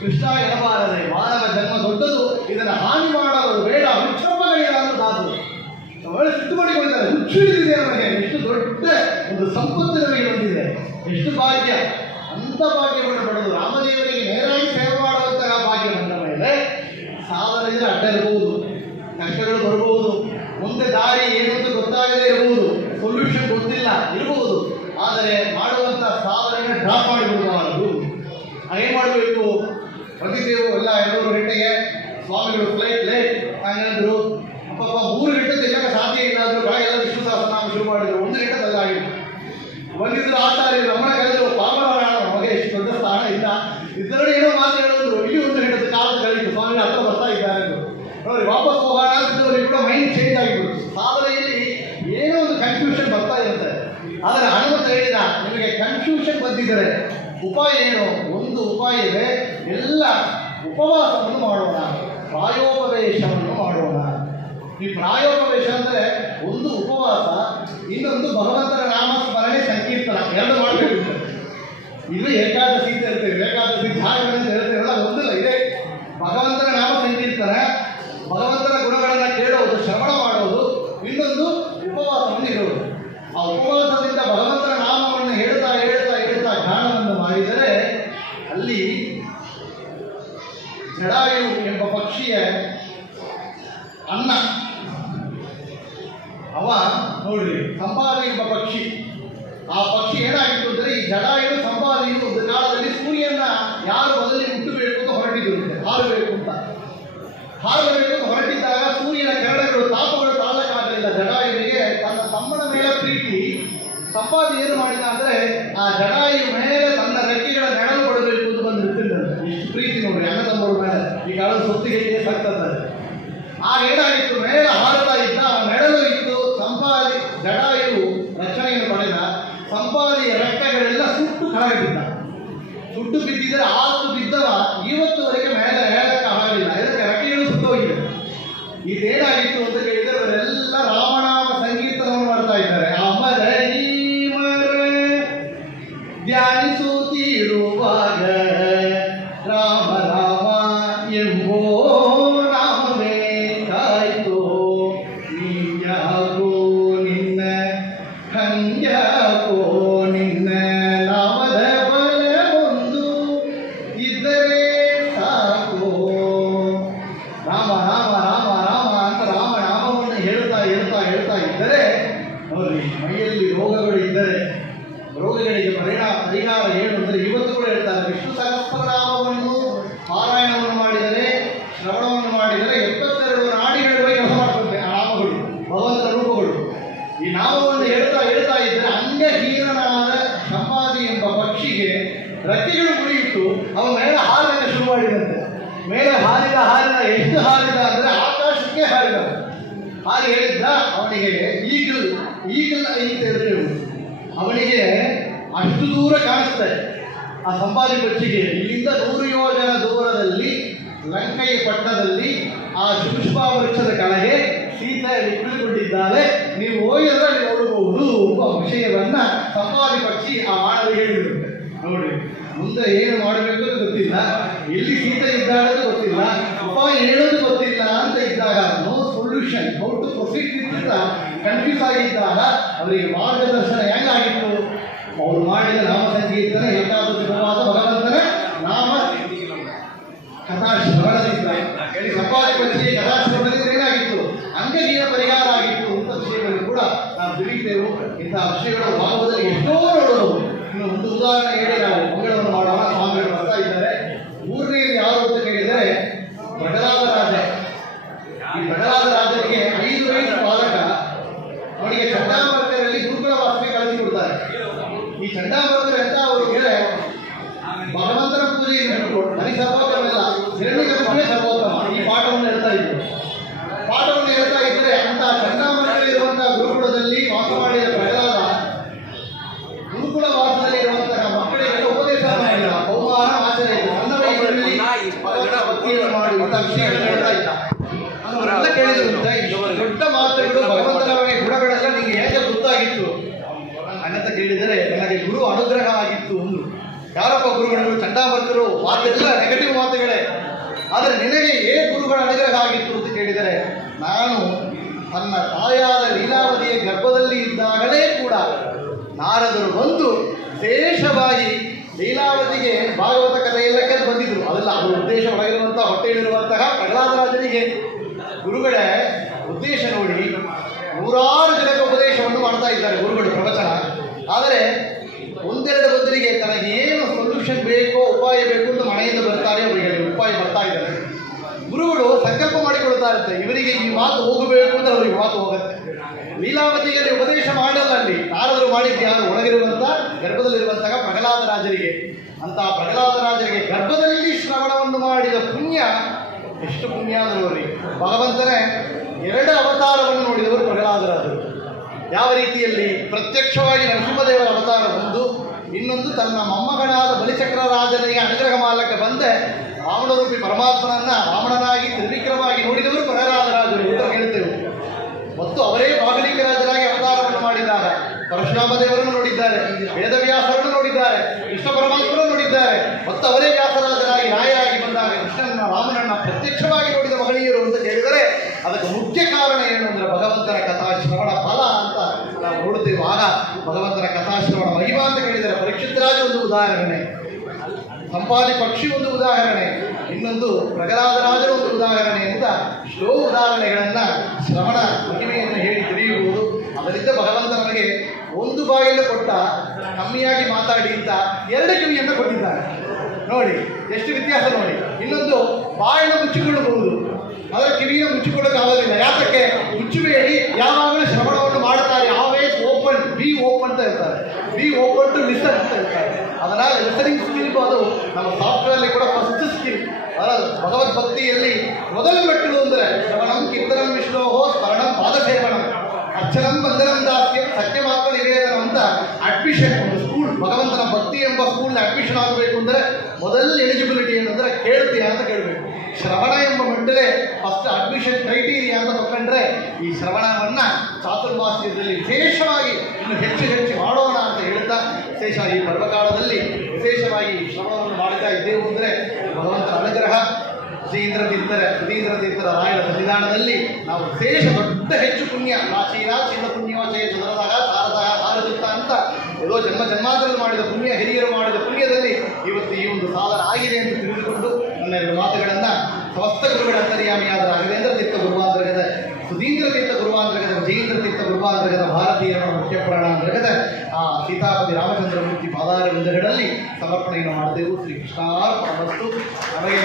ಕೃಷ್ಣ ಎನ್ನಬಾರದೆ. ಮಾನವ ಜನ್ಮ ದೊಡ್ಡದು, ಇದನ್ನು ಹಾನಿ ಮಾಡಲು ಬೇಡ, ಹುಚ್ಚಪ್ಪಗಳಿಲ್ಲ ದಾಸರು ಒಳ್ಳೆ ಸಿಟ್ಟು ಮಾಡಿಕೊಳ್ತಾರೆ. ಹುಚ್ಚು ಹಿಡಿದಿದೆ ನಮಗೆ, ಎಷ್ಟು ದೊಡ್ಡ ಒಂದು ಸಂಪತ್ತು ನಮಗೆ ಬಂದಿದೆ, ಎಷ್ಟು ಭಾಗ್ಯ. ಅಂಥ ಭಾಗ್ಯವನ್ನು ಪಡೆದು ರಾಮದೇವರಿಗೆ ನೇರಾಗಿ ಸೇವೆ ಮಾಡುವಂತಹ ಭಾಗ್ಯ ಬಂದ ಮೇಲೆ ಸಾಧನೆಯಿಂದ ಅಡ್ಡ ಇರಬಹುದು, ಕಷ್ಟಗಳು ಬರಬಹುದು, ಮುಂದೆ ದಾರಿ ಏನು ಅಂತ ಗೊತ್ತಾಗದೇ ಇರಬಹುದು, ಸೊಲ್ಯೂಷನ್ ಗೊತ್ತಿಲ್ಲ ಇರಬಹುದು. ಆದರೆ ಮಾಡುವಂಥ ಸಾಧನೆಯನ್ನು ಡ್ರಾಪ್ ಮಾಡಿಬಿಡಬಾರದು. ಏನು ಮಾಡಬೇಕು? ಬಂದಿದ್ದೇವು ಎಲ್ಲ 2 ಗಂಟೆಗೆ, ಸ್ವಾಮಿಗಳು ಫ್ಲೈಟ್ ಲೇಟ್ ಹಂಗಂದ್ರು. ಅಪ್ಪಪ್ಪ 3 ಗಂಟೆ ತೆಗೆಯಕ್ಕೆ ಸಾಧ್ಯ ಇಲ್ಲ ಅಂದ್ರು. ಎಲ್ಲ ವಿಷ್ಣು ಸಹಸ್ರನಾಮ ಶುರು ಮಾಡಿದ್ರು. 1 ಗಂಟೆ ತಲ್ಲಾಗಿತ್ತು. ಬಂದಿದ್ರು ಆಚಾರ್ಯ ರಮಣ ಕರೆದ್ರು, ಪಾಮರಾಯಣ ನಮಗೆ ಎಷ್ಟು ದೊಡ್ಡ ಸ್ಥಾನ ಇಲ್ಲ, ಇದರಲ್ಲಿ ಏನೋ ಮಾತು ಹೇಳಿದ್ರು. ಇಲ್ಲಿ 1 ಗಂಟೆ ಕಾಲ ಕಳೀತು, ಸ್ವಾಮಿ ಹತ್ರ ಬರ್ತಾ ಇದ್ದಾರೆ ನೋಡಿ, ವಾಪಸ್ ಹೋಗೋಣ ಅಂತಿದ್ದವರಿಗೆ ಕೂಡ ಮೈಂಡ್ ಚೇಂಜ್ ಆಗಿಬಿಡ್ತು. ಸಾಧನೆಯಲ್ಲಿ ಏನೋ ಒಂದು ಕನ್ಫ್ಯೂಷನ್ ಬರ್ತಾ ಇರುತ್ತೆ. ಆದರೆ ಹನುಮಂತ ಹೇಳಿದ, ನಿಮಗೆ ಕನ್ಫ್ಯೂಷನ್ ಬಂದಿದ್ದರೆ ಉಪಾಯ ಏನು? ಒಂದು ಉಪಾಯ ಇದೆ, ಎಲ್ಲ ಉಪವಾಸವನ್ನು ಮಾಡೋಣ, ಪ್ರಾಯೋಪವೇಶವನ್ನು ಮಾಡೋಣ. ಈ ಪ್ರಾಯೋಪವೇಶ ಅಂದರೆ ಒಂದು ಉಪವಾಸ, ಇನ್ನೊಂದು ಭಗವಂತನ ನಾಮ ಸ್ಮರಣೆ ಸಂಕೀರ್ತನ, 2 ಮಾಡಬೇಕು. ಇದು ಏಕಾದಶಿ ಅಂತ ಹೇಳ್ತೇವೆ, ಏಕಾದಶಿ ಧಾರಣೆ ಅಂತ ಹೇಳ್ತೇವಲ್ಲ, ಒಂದಿಲ್ಲ ಇದೆ. ಭಗವಂತನ ನಾಮ ಸಂಕೀರ್ತನ, ಭಗವಂತನ ಗುಣಗಳನ್ನು ಕೇಳೋದು, ಶ್ರವಣ ಮಾಡೋದು, ಇನ್ನೊಂದು ಉಪವಾಸವನ್ನು ಇರೋದು. ಆ ಉಪವಾಸದಿಂದ ಭಗವಂತನ ನಾಮವನ್ನು ಹೇಳ್ತಾ ಹೇಳ್ತಾ ಹೇಳ್ತಾ ಧ್ಯಾನವನ್ನು ಮಾಡಿದರೆ ಅಲ್ಲಿ ಜಡಾಯು ಎಂಬ ಪಕ್ಷಿಯ ಅನ್ನ ಅವ ನೋಡ್ರಿ, ಸಂಪಾದಿ ಎಂಬ ಪಕ್ಷಿ. ಆ ಪಕ್ಷಿ ಏನಾಗಿತ್ತು ಅಂದರೆ, ಈ ಜಡಾಯು ಸಂಪಾದಿಯು ಒಂದು ಕಾಲದಲ್ಲಿ ಸೂರ್ಯನ ಯಾರು ಬದಲಿ ಮುಟ್ಟಬೇಕು ಅಂತ ಹೊರಟಿದ್ದಂತೆ, ಹಾರಬೇಕು ಅಂತ ಹೊರಟಿದ್ದಾಗ ಸೂರ್ಯನ ಕೆರಳೆಗಳು ತಾಪಗಳು ತಾಳಕ್ಕಾಗಲಿಲ್ಲ ಜಡಾಯುವಿಗೆ. ತನ್ನ ತಮ್ಮನ ಮೇಲೆ ಪ್ರೀತಿ. ಸಂಪಾದಿ ಏನು ಮಾಡಿದ ಅಂದರೆ, ಆ ಜಡಾಯು ಮೇಲೆ ತನ್ನ ರೆಕ್ಕೆಗಳ ನೆರಳು ಪಡಬೇಕು ಅಂತ ಬಂದು ನಿಂತಿದ್ದಂತೆ. ಇಷ್ಟು ಪ್ರೀತಿ ನೋಡ್ರಿ ಅಣ್ಣ ತಮ್ಮಗಳ ಮೇಲೆ. ಈಗ ಅವಳು ಸೊತ್ತಿಗೆ ಸಾಕ್ತಾರೆ. ಆಗ ಏನಾಗಿತ್ತು, ಮೇಲೆ ಹಾರುತ್ತಾ ಇದ್ದ, ನೆರಳು ಇತ್ತು. ಸಂಪಾದಿ ಜಡಾಯು ರಕ್ಷಣೆಯನ್ನು ಪಡೆದ. ಸಂಪಾದಿಯ ರೆಕ್ಕೆಗಳೆಲ್ಲ ಸುಟ್ಟು ಕೆಳಗೆ ಬಿದ್ದ. ಸುಟ್ಟು ಬಿದ್ದಿದ್ರೆ ಆತು ಬಿದ್ದವ ಇವತ್ತುವರೆಗೆ ಮೇಲೆ ಹೇಳಕ್ಕೆ ಆಗಲಿಲ್ಲ. ಇದಕ್ಕೆ ರೆಕ್ಕೆಗಳು ಸುಟ್ಟೋಗಿದೆ. ಇದೇನಾಗಿತ್ತು ಅಂತ ಕೇಳಿದರೆ, ಅವರೆಲ್ಲ ರಾಮನಾಮ ಸಂಕೀರ್ತನವನ್ನು ಮಾಡ್ತಾ ಇದ್ದಾರೆ. ಅಮರ ಧ್ಯಾನಿಸುತ್ತಿರುವಾಗ ರಾಮ ರಾಮ ಎಂಬೋ ನಾಮವೇ ಕಾಯ್ತೋ, ನೀಯಾಗೋ ನಿನ್ನ ಹಂಗ್ಯಾಗೋ ನಿನ್ನ ನಾಮದ ಬಲ ಒಂದು ಇದ್ದರೆ ಸಾಕೋ. ರಾಮ ರಾಮ ರಾಮ ರಾಮ ಅಂತ ರಾಮ ನಾಮವನ್ನು ಹೇಳ್ತಾ ಹೇಳ್ತಾ ಹೇಳ್ತಾ ಇದ್ದರೆ ನೋಡಿ, ಮೈಯಲ್ಲಿ ರೋಗಗಳು ಇದ್ದರೆ ರೋಗಗಳಿಗೆ ಪರಿಹಾರ ಏನು ಅಂದರೆ, ಇವತ್ತು ಕೂಡ ಹೇಳ್ತಾರೆ, ವಿಷ್ಣು ಸಹಸ್ರನಾಮವನ್ನು ಪಾರಾಯಣವನ್ನು ಮಾಡಿದರೆ, ಶ್ರವಣವನ್ನು ಮಾಡಿದರೆ 72 ನಾಡಿಗಳ ಕೆಲಸ ಮಾಡ್ತಂತೆ. ಆ ನಾಮಗಳು ಭಗವಂತನ ರೂಪಗಳು. ಈ ನಾಮವನ್ನು ಹೇಳ್ತಾ ಹೇಳ್ತಾ ಇದ್ದರೆ ಅಂಗಹೀನನಾದ ಸಂಪಾದ ಎಷ್ಟು ಹಾರಿದ ಅಂದರೆ ಆಕಾಶಕ್ಕೆ ಹಾರಿದ. ಹಾಗೆ ಹೇಳಿದ್ದ ಅವನಿಗೆ ಈಗಲ್ಲ ಅಂತ ಹೇಳಿದ್ರು. ಅವನಿಗೆ ಅಷ್ಟು ದೂರ ಕಾಣಿಸ್ತದೆ ಆ ಸಂಪಾದಿ ಪಕ್ಷಿಗೆ. ಇಲ್ಲಿಂದ 100 ಯೋಜನ ದೂರದಲ್ಲಿ ಲಂಕೆಯ ಪಟ್ಟಣದಲ್ಲಿ ಆ ಶುಷ್ಪಾ ವೃಕ್ಷದ ಕೆಳಗೆ ಸೀತೆ ಇಟ್ಟುಕೊಂಡಿದ್ದಾಳೆ. ನೀವು ಹೋಗಿದ್ರೆ ನೀವು ನೋಡಬಹುದು ಎಂಬ ವಿಷಯವನ್ನ ಸಂಪಾದಿ ಪಕ್ಷಿ ಆ ಮಾನವರಿಗೆ ಹೇಳಿರುತ್ತೆ. ನೋಡಿ, ಮುಂದೆ ಏನು ಮಾಡಬೇಕು ಅಂತ ಗೊತ್ತಿಲ್ಲ, ಎಲ್ಲಿ ಸೀತೆ ಇದ್ದಾಳೆ ಅಂತ ಗೊತ್ತಿಲ್ಲ, ಉಪಾಯ ಹೇಳೋದು ಗೊತ್ತಿಲ್ಲ ಅಂತ ಇದ್ದಾಗ, no solution, how to proceed ಅಂತ ಕನ್ಫ್ಯೂಸ್ ಆಗಿದ್ದಾಗ ಅವರಿಗೆ ಮಾರ್ಗದರ್ಶನ ಹೆಂಗಾಗಿತ್ತು? ಅವರು ಮಾಡಿದ ನಾಮ ಸಂಕೀರ್ತನ ಏಕಾದಶವಾದ ಭಗವಂತನ ನಾಮ ಕಥಾಶ್ರವಣದಿಂದ ಹೇಳಿ ಸಂಪಾದಿ ಪಕ್ಷಿ ಕಥಾಶ್ರವಣದಿಂದ ಏನಾಗಿತ್ತು? ಅಂಗಗೀಯ ಪರಿಹಾರ ಆಗಿತ್ತು ಅಂತ ವಿಷಯಗಳು ಕೂಡ ನಾವು ತಿಳಿತೇವೆ. ಇಂತಹ ವಿಷಯಗಳು ಭಾಗವತದಲ್ಲಿ ಎಷ್ಟೋ ನೋಡೋದು. ಇನ್ನು ಒಂದು ಉದಾಹರಣೆ ಹೇಳಿ ನಾವು ಮಂಗಳವನ್ನು ಮಾಡೋಣ. ಸ್ವಾಮಿಗಳು ಬರ್ತಾ ಇದ್ದಾರೆ. ಊರಿನಲ್ಲಿ ಯಾರು ಅಂತ ಕೇಳಿದರೆ ಪ್ರಹ್ಲಾದ ರಾಜ. ಈ ಪ್ರಹ್ಲಾದ ರಾಜನಿಗೆ 5 ವಯಸ್ಸು ಬಾಲಕ. ಅವನಿಗೆ ಚಂಡಾಮರ್ಕರಲ್ಲಿ ಗುರುಕುಲ ವಾಸಕ್ಕೆ ಕಳಿಸಿಕೊಡ್ತಾರೆ. ಈ ಚಂಡಾಮರ್ಕರು ಅಂತ ಅವರಿಗೆ ಭಗವಂತನ ಪೂಜೆ ನನಗೆ ಸರ್ವೋತ್ತಮಲ್ಲ, ಹಿರಣ್ಯಕಶಿಪುವೇ ಸರ್ವೋತ್ತಮ. ಈ ಪಾಠವನ್ನು ಹೇಳ್ತಾ ಇದ್ರು. ಪಾಠವನ್ನು ಹೇಳ್ತಾ ಇದ್ರೆ ಅಂತ ಚಂಡಾಮರ್ಕರಲ್ಲಿರುವಂತಹ ಗುರುಕುಲದಲ್ಲಿ ವಾಸ ಮಾಡಿದ ಪ್ರಹ್ಲಾದ ಗುರುಕುಲ ವಾಸದಲ್ಲಿ ಇರುವಂತಹ ಮಕ್ಕಳಿಗೆ ಉಪದೇಶ ಮಾಡಿದ. ಬಹುಮಾನ ಆಚರಣೆ ಸಣ್ಣ ವಯಸ್ಸಿನಲ್ಲಿ ಭಕ್ತಿಯನ್ನು ಮಾಡಿ ಇಂಥ ವಿಷಯಗಳನ್ನು ಹೇಳ್ತಾ ಇದ್ದ. ಅವರೆಲ್ಲ ಕೇಳಿದ್ರು, ದೊಡ್ಡ ಮಾತುಗಳು ಭಗವಂತನ ಗುಣಗಳೆಲ್ಲ ನಿಮಗೆ ಹೇಗೆ ಗೊತ್ತಾಗಿತ್ತು ಅನ್ನತ ಕೇಳಿದರೆ, ನನಗೆ ಗುರು ಅನುಗ್ರಹ ಆಗಿತ್ತು ಒಂದು. ಯಾರಪ್ಪ ಗುರುಗಳು? ಚಂಡಾಮರ್ಕರು ಮಾತೆಲ್ಲ ನೆಗೆಟಿವ್ ಮಾತುಗಳೇ. ಆದರೆ ನಿನಗೆ ಗುರುಗಳ ಅನುಗ್ರಹ ಆಗಿತ್ತು ಅಂತ ಕೇಳಿದರೆ, ನಾನು ತನ್ನ ತಾಯಾದ ಲೀಲಾವತಿಯ ಗರ್ಭದಲ್ಲಿ ಇದ್ದಾಗಲೇ ಕೂಡ ನಾರದರು ಬಂದು ವಿಶೇಷವಾಗಿ ಲೀಲಾವತಿಗೆ ಭಾಗವತ ಕಥೆಯೆಲ್ಲಕ್ಕೆ ಬಂದಿದ್ರು. ಅದೆಲ್ಲ ಅವರ ಉದ್ದೇಶ ಒಳಗಿರುವಂತಹ ಹೊಟ್ಟೆಯಲ್ಲಿರುವಂತಹ ಪ್ರಹ್ಲಾದರಾಜನಿಗೆ ಗುರುಗಳ ಉದ್ದೇಶ ನೋಡಿ 100 ಜನಕ್ಕೆ ಉಪದೇಶವನ್ನು ಮಾಡ್ತಾ ಇದ್ದಾರೆ ಗುರುಗಳು ಪ್ರವಚನ. ಆದರೆ 1-2 ಬದಲಿಗೆ ತನಗೆ ಏನು ಸೊಲ್ಯೂಷನ್ ಬೇಕೋ, ಉಪಾಯ ಬೇಕು ಅಂತ ಮನೆಯಿಂದ ಬರ್ತಾರೆ. ಅವರಿಗೆ ಉಪಾಯ ಬರ್ತಾ ಇದ್ದಾರೆ. ಗುರುಗಳು ಸಂಕಲ್ಪ ಮಾಡಿಕೊಳ್ತಾ ಇರುತ್ತೆ, ಇವರಿಗೆ ಈ ಮಾತು ಹೋಗಬೇಕು ಅಂತ ಅವರಿಗೆ ಮಾತು ಹೋಗುತ್ತೆ. ಲೀಲಾವತಿಗೆ ಉಪದೇಶ ಮಾಡಲ್ಲ. ಅಲ್ಲಿ ನಾರದರು ಮಾಡಿದ್ದು ಯಾರು? ಒಳಗಿರುವಂಥ ಗರ್ಭದಲ್ಲಿರುವಂತಹ ಪ್ರಹ್ಲಾದರಾಜರಿಗೆ. ಅಂತಹ ಪ್ರಹ್ಲಾದರಾಜರಿಗೆ ಗರ್ಭದಲ್ಲಿ ಶ್ರವಣವನ್ನು ಮಾಡಿದ ಪುಣ್ಯ ಎಷ್ಟು ಪುಣ್ಯ ಅಂದವರು. ಭಗವಂತನೇ 2 ಅವತಾರವನ್ನು ನೋಡಿದವರು ಪ್ರಹ್ಲಾದರಾಜರು. ಯಾವ ರೀತಿಯಲ್ಲಿ? ಪ್ರತ್ಯಕ್ಷವಾಗಿ ನರಸಿಂಹದೇವರ ಅವತಾರ ಒಂದು, ಇನ್ನೊಂದು ತನ್ನ ಮೊಮ್ಮಗನಾದ ಬಲಿಚಕ್ರ ರಾಜನಿಗೆ ಅನುಗ್ರಹ ಮಾಡಲಿಕ್ಕೆ ಬಂದೆ ರಾವಣರೂಪಿ ಪರಮಾತ್ಮನನ್ನ ರಾವಣನಾಗಿ ತ್ರಿವಿಕ್ರಮವಾಗಿ ನೋಡಿದವರು ಪ್ರಹ್ಲಾದರಾಜರು ಅಂತ ಹೇಳ್ತೇವೆ. ಮತ್ತು ಅವರೇ ಬಾಗಲಿಕ ರಾಜರಾಗಿ ಅವತಾರವನ್ನು ಮಾಡಿದ್ದಾರೆ. ಪರಶುರಾಮ ದೇವರನ್ನು ನೋಡಿದ್ದಾರೆ, ವೇದವ್ಯಾಸರನ್ನು ನೋಡಿದ್ದಾರೆ, ಕೃಷ್ಣ ಪರಮಾತ್ಮರನ್ನು ನೋಡಿದ್ದಾರೆ. ಮತ್ತು ಅವರೇ ವ್ಯಾಸರಾಜರಾಗಿ ರಾಯರಾಗಿ ಬಂದಾಗ ಕೃಷ್ಣನ ರಾಮನನ್ನ ಪ್ರತ್ಯಕ್ಷವಾಗಿ ನೋಡಿದ ಮಹನೀಯರು ಅಂತ ಹೇಳಿದರೆ ಅದಕ್ಕೆ ಮುಖ್ಯ ಕಾರಣ ಏನು ಅಂದರೆ ಭಗವಂತನ ಕಥಾಶ್ರವಣ ಫಲ ಅಂತ ನಾವು ನೋಡುತ್ತೇವೆ. ಆಗ ಭಗವಂತನ ಕಥಾಶ್ರವಣ ಮಹಿಮಾ ಅಂತ ಕೇಳಿದರೆ ಪರೀಕ್ಷಿತ್ ರಾಜ ಒಂದು ಉದಾಹರಣೆ, ಸಂಪಾದಿ ಪಕ್ಷಿ ಒಂದು ಉದಾಹರಣೆ, ಇನ್ನೊಂದು ಪ್ರಹ್ಲಾದರಾಜರ ಒಂದು ಉದಾಹರಣೆ ಅಂತ ಎಷ್ಟೋ ಉದಾಹರಣೆಗಳನ್ನು ಶ್ರವಣ ಮಹಿಮೆಯನ್ನು ಹೇಳಿ ತಿಳಿಯುವುದು. ಅದರಿಂದ ಭಗವಂತ ನಮಗೆ ಒಂದು ಬಾಯನ್ನು ಕೊಟ್ಟ, ಕಮ್ಮಿಯಾಗಿ ಮಾತಾಡಿ ಅಂತ 2 ಕಿವಿಯನ್ನು ಕೊಟ್ಟಿದ್ದಾರೆ. ನೋಡಿ ಎಷ್ಟು ವ್ಯತ್ಯಾಸ ನೋಡಿ. ಇನ್ನೊಂದು ಬಾಯನ್ನು ಮುಚ್ಚಿಕೊಳ್ಳಬಹುದು, ಅದರ ಕಿವಿಯನ್ನು ಮುಚ್ಚಿಕೊಳ್ಳೋಕ್ಕಾಗೋದಿಲ್ಲ. ಯಾತಕ್ಕೆ? ಮುಚ್ಚಬೇಡಿ, ಯಾವಾಗಲೂ ಶ್ರವಣವನ್ನು ಮಾಡುತ್ತಾರೆ. ಆಲ್ವೇಸ್ ಓಪನ್, ಬಿ ಓಪನ್ ಅಂತ ಇರ್ತಾರೆ, ಬಿ ಓಪನ್ ಟು ಲಿಸನ್ ಅಂತ ಇರ್ತಾರೆ. ಅದனால் ಲಿಸನಿಂಗ್ ಸ್ಕಿಲ್ ಅದು ನಮ್ಮ ಸಾಫ್ಟ್ವೇರ್ಲಿ ಕೂಡ ಫಸ್ಟ್ ಸ್ಕಿಲ್. ಭಗವದ್ಭಕ್ತಿಯಲ್ಲಿ ಮೊದಲ ಮೆಟ್ಟಲು ಅಂದರೆ ಶ್ರವಣಂ ಕೀರ್ತನಂ ವಿಷ್ಣೋಹೋ ಸ್ಮರಣಂ ಪಾದಸೇವನಂ ಅರ್ಚನಂ ವಂದನಂ ದಾಸ್ಯಂ ಸತ್ಯಮಾತ್ಮ ನಿವೇದನ ಅಂತ ಅಡ್ಮಿಷನ್. ಒಂದು ಸ್ಕೂಲ್, ಭಗವಂತನ ಭಕ್ತಿ ಎಂಬ ಸ್ಕೂಲ್ನ ಅಡ್ಮಿಷನ್ ಆಗಬೇಕು ಅಂದರೆ ಮೊದಲ ಎಲಿಜಿಬಿಲಿಟಿ ಏನಂದರೆ ಕೇಳ್ತೀಯಾ ಅಂತ ಕೇಳಬೇಕು. ಶ್ರವಣ ಎಂಬ ಮೆಟ್ಟಲೇ ಫಸ್ಟ್ ಅಡ್ಮಿಷನ್ ಕ್ರೈಟೀರಿಯಾ ಅಂತ ತಗೊಂಡ್ರೆ ಈ ಶ್ರವಣವನ್ನು ಚಾತುರ್ಮಾಸ್ಯದಲ್ಲಿ ವಿಶೇಷವಾಗಿ ಇನ್ನು ಹೆಚ್ಚು ಮಾಡೋಣ ಅಂತ ಹೇಳ್ತಾ ವಿಶೇಷ ಈ ಪರ್ವಕಾಲದಲ್ಲಿ ವಿಶೇಷವಾಗಿ ಶ್ರವಣವನ್ನು ಮಾಡ್ತಾ ಇದ್ದೇವೆ ಅಂದರೆ ಭಗವಂತನ ಅನುಗ್ರಹ. ಸುಧೀಂದ್ರ ತೀರ್ಥರ ರಾಯರ ಸನ್ನಿಧಾನದಲ್ಲಿ ನಾವು ವಿಶೇಷ ದೊಡ್ಡ ಹೆಚ್ಚು ಪುಣ್ಯ ಪ್ರಾಚೀನ ಚಿನ್ನ ಪುಣ್ಯೋಚಯ ಚಂದ್ರದಾಗ ಸಾರದಾಗ ಸಾರದಿತ್ತ ಅಂತ ಏದೋ ಜನ್ಮಾಂತರದಲ್ಲಿ ಮಾಡಿದ ಪುಣ್ಯ, ಹಿರಿಯರು ಮಾಡಿದ ಪುಣ್ಯದಲ್ಲಿ ಇವತ್ತು ಈ ಒಂದು ಸಾಧನ ಆಗಿದೆ ಅಂತ ತಿಳಿದುಕೊಂಡು ನನ್ನ 2 ಮಾತುಗಳನ್ನು ಸಮಸ್ತ ಗುರುಗಳ ಅಂತರ್ಯಾಮಿಯಾದ ರಾಘವೇಂದ್ರ ತೀರ್ಥ ಗುರುವಾಂತರ್ಗದ, ಸುಧೀಂದ್ರ ತೀರ್ಥ ಗುರುವಾಂತರ್ಗದ, ವಿಜಯೇಂದ್ರ ತೀರ್ಥ ಗುರುವಾಂತರ್ಗದ, ಭಾರತೀಯರ ಮುಖ್ಯಪುರಾಣ ಅಂತರ್ಗದ ಆ ಸೀತಾಪತಿ ರಾಮಚಂದ್ರ ಮೂರ್ತಿ ಪಾದಾರವಿಂದಗಳಲ್ಲಿ ಸಮರ್ಪಣೆಯನ್ನು ಮಾಡುತ್ತೇವೆ. ಶ್ರೀ ಕೃಷ್ಣಾರ್ಪಣಮಸ್ತು. ನಮಗೆ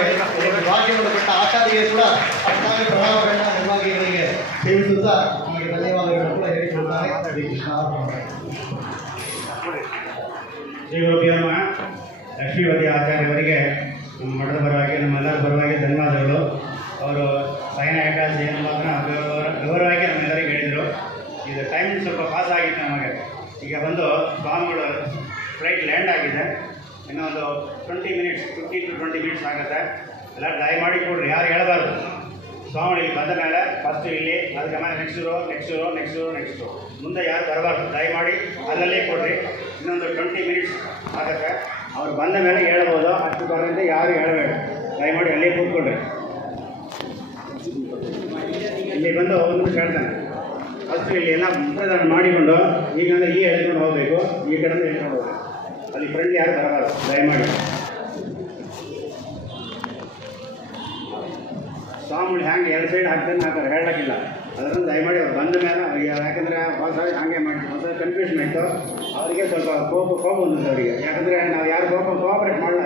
ಭಾಗ್ಯವನ್ನು ಕೊಟ್ಟ ಆಚಾರ್ಯರಿಗೆ ಕೂಡ ಅಷ್ಟಾಗಿ ಪ್ರಣಾಮಗಳನ್ನ ನಿರ್ವಾಹಿಗಳಿಗೆ ಸೇವಿಸುತ್ತಾ ನಮಗೆ ಧನ್ಯವಾದಗಳನ್ನು ಕೂಡ ಹೇಳಿಕೊಡುತ್ತಾರೆ. ಶ್ರೀ ಕೃಷ್ಣಾರ್ಪಣ. ಶ್ರೀ ಗುರುಭ್ಯೋ ನಮಃ. ಲಕ್ಷ್ಮೀವತಿ ಆಚಾರ್ಯವರಿಗೆ ನಮ್ಮ ಮಠದ ಪರವಾಗಿ, ನಮ್ಮೆಲ್ಲರ ಪರವಾಗಿ ಧನ್ಯವಾದಗಳು. ಅವರು ಸೈನ್ ಏಕಾದಶಿ ಏನು ಮಾತ್ರ ವಿವರವಾಗಿ ನಮ್ಮೆಲ್ಲರಿಗೆ ಹೇಳಿದರು. ಇದು ಟೈಮ್ ಸ್ವಲ್ಪ ಪಾಸ್ ಆಗಿತ್ತು ನಮಗೆ. ಈಗ ಬಂದು ಸ್ವಾಮಿಗಳು ಫ್ಲೈಟ್ ಲ್ಯಾಂಡ್ ಆಗಿದೆ. ಇನ್ನೊಂದು 20 ಮಿನಿಟ್ಸ್ 15 to 20 ಮಿನಿಟ್ಸ್ ಆಗುತ್ತೆ. ಎಲ್ಲರೂ ದಯಮಾಡಿ ಕೊಡ್ರಿ, ಯಾರು ಹೇಳಬಾರ್ದು. ಸ್ವಾಮಿ ಇಲ್ಲಿ ಬಂದ ಮೇಲೆ ಫಸ್ಟು ಇಲ್ಲಿ, ಅದಕ್ಕೆ ಆಮೇಲೆ ನೆಕ್ಸ್ಟು ಮುಂದೆ ಯಾರು ಬರಬಾರ್ದು. ದಯಮಾಡಿ ಅಲ್ಲಲ್ಲೇ ಕೊಡ್ರಿ. ಇನ್ನೊಂದು 20 ಮಿನಿಟ್ಸ್ ಆಗುತ್ತೆ. ಅವ್ರು ಬಂದ ಮೇಲೆ ಹೇಳ್ಬೋದು, ಅಷ್ಟು ಬರೋದ್ರಿಂದ ಯಾರು ಹೇಳಬೇಡ. ದಯಮಾಡಿ ಅಲ್ಲೇ ಕೂತ್ಕೊಳ್ರಿ. ಇಲ್ಲಿ ಬಂದು ಒಂದು ನಿಮಿಷ ಹೇಳ್ತಾನೆ. ಫಸ್ಟು ಇಲ್ಲಿ ಎಲ್ಲ ಮುಖದಾನ ಮಾಡಿಕೊಂಡು ಈಗಂದ್ರೆ ಈ ಹೇಳ್ಕೊಂಡು ಹೋಗಬೇಕು, ಈ ಕಡೆಯಿಂದ ಹೇಳ್ಕೊಂಡು ಹೋಗ್ಬೇಕು. ಅಲ್ಲಿ ಫ್ರೆಂಡ್ ಯಾರು ಬರಬಾರ್ದು ದಯಮಾಡಿ. ಸ್ವಾಮಿಗಳು ಹ್ಯಾಂಗೆ 2 ಸೈಡ್ ಹಾಕ್ತಾನೆ ಹಾಕ್ತಾರೆ, ಹೇಳಕ್ಕಿಲ್ಲ. ಅದರಿಂದ ದಯಮಾಡಿ ಅವ್ರು ಬಂದ ಮೇಲೆ, ಯಾಕಂದರೆ ಹೊಸ ಹಾಗೆ ಮಾಡಿ ಹೊಸ ಕನ್ಫ್ಯೂಷನ್ ಆಯಿತು. ಅವರಿಗೆ ಸ್ವಲ್ಪ ಕೋಪ ಬಂದಿದೆ ಅವರಿಗೆ. ಯಾಕಂದರೆ ನಾವು ಯಾರು ಕೋಆಪ್ರೇಟ್ ಮಾಡಲ್ಲ.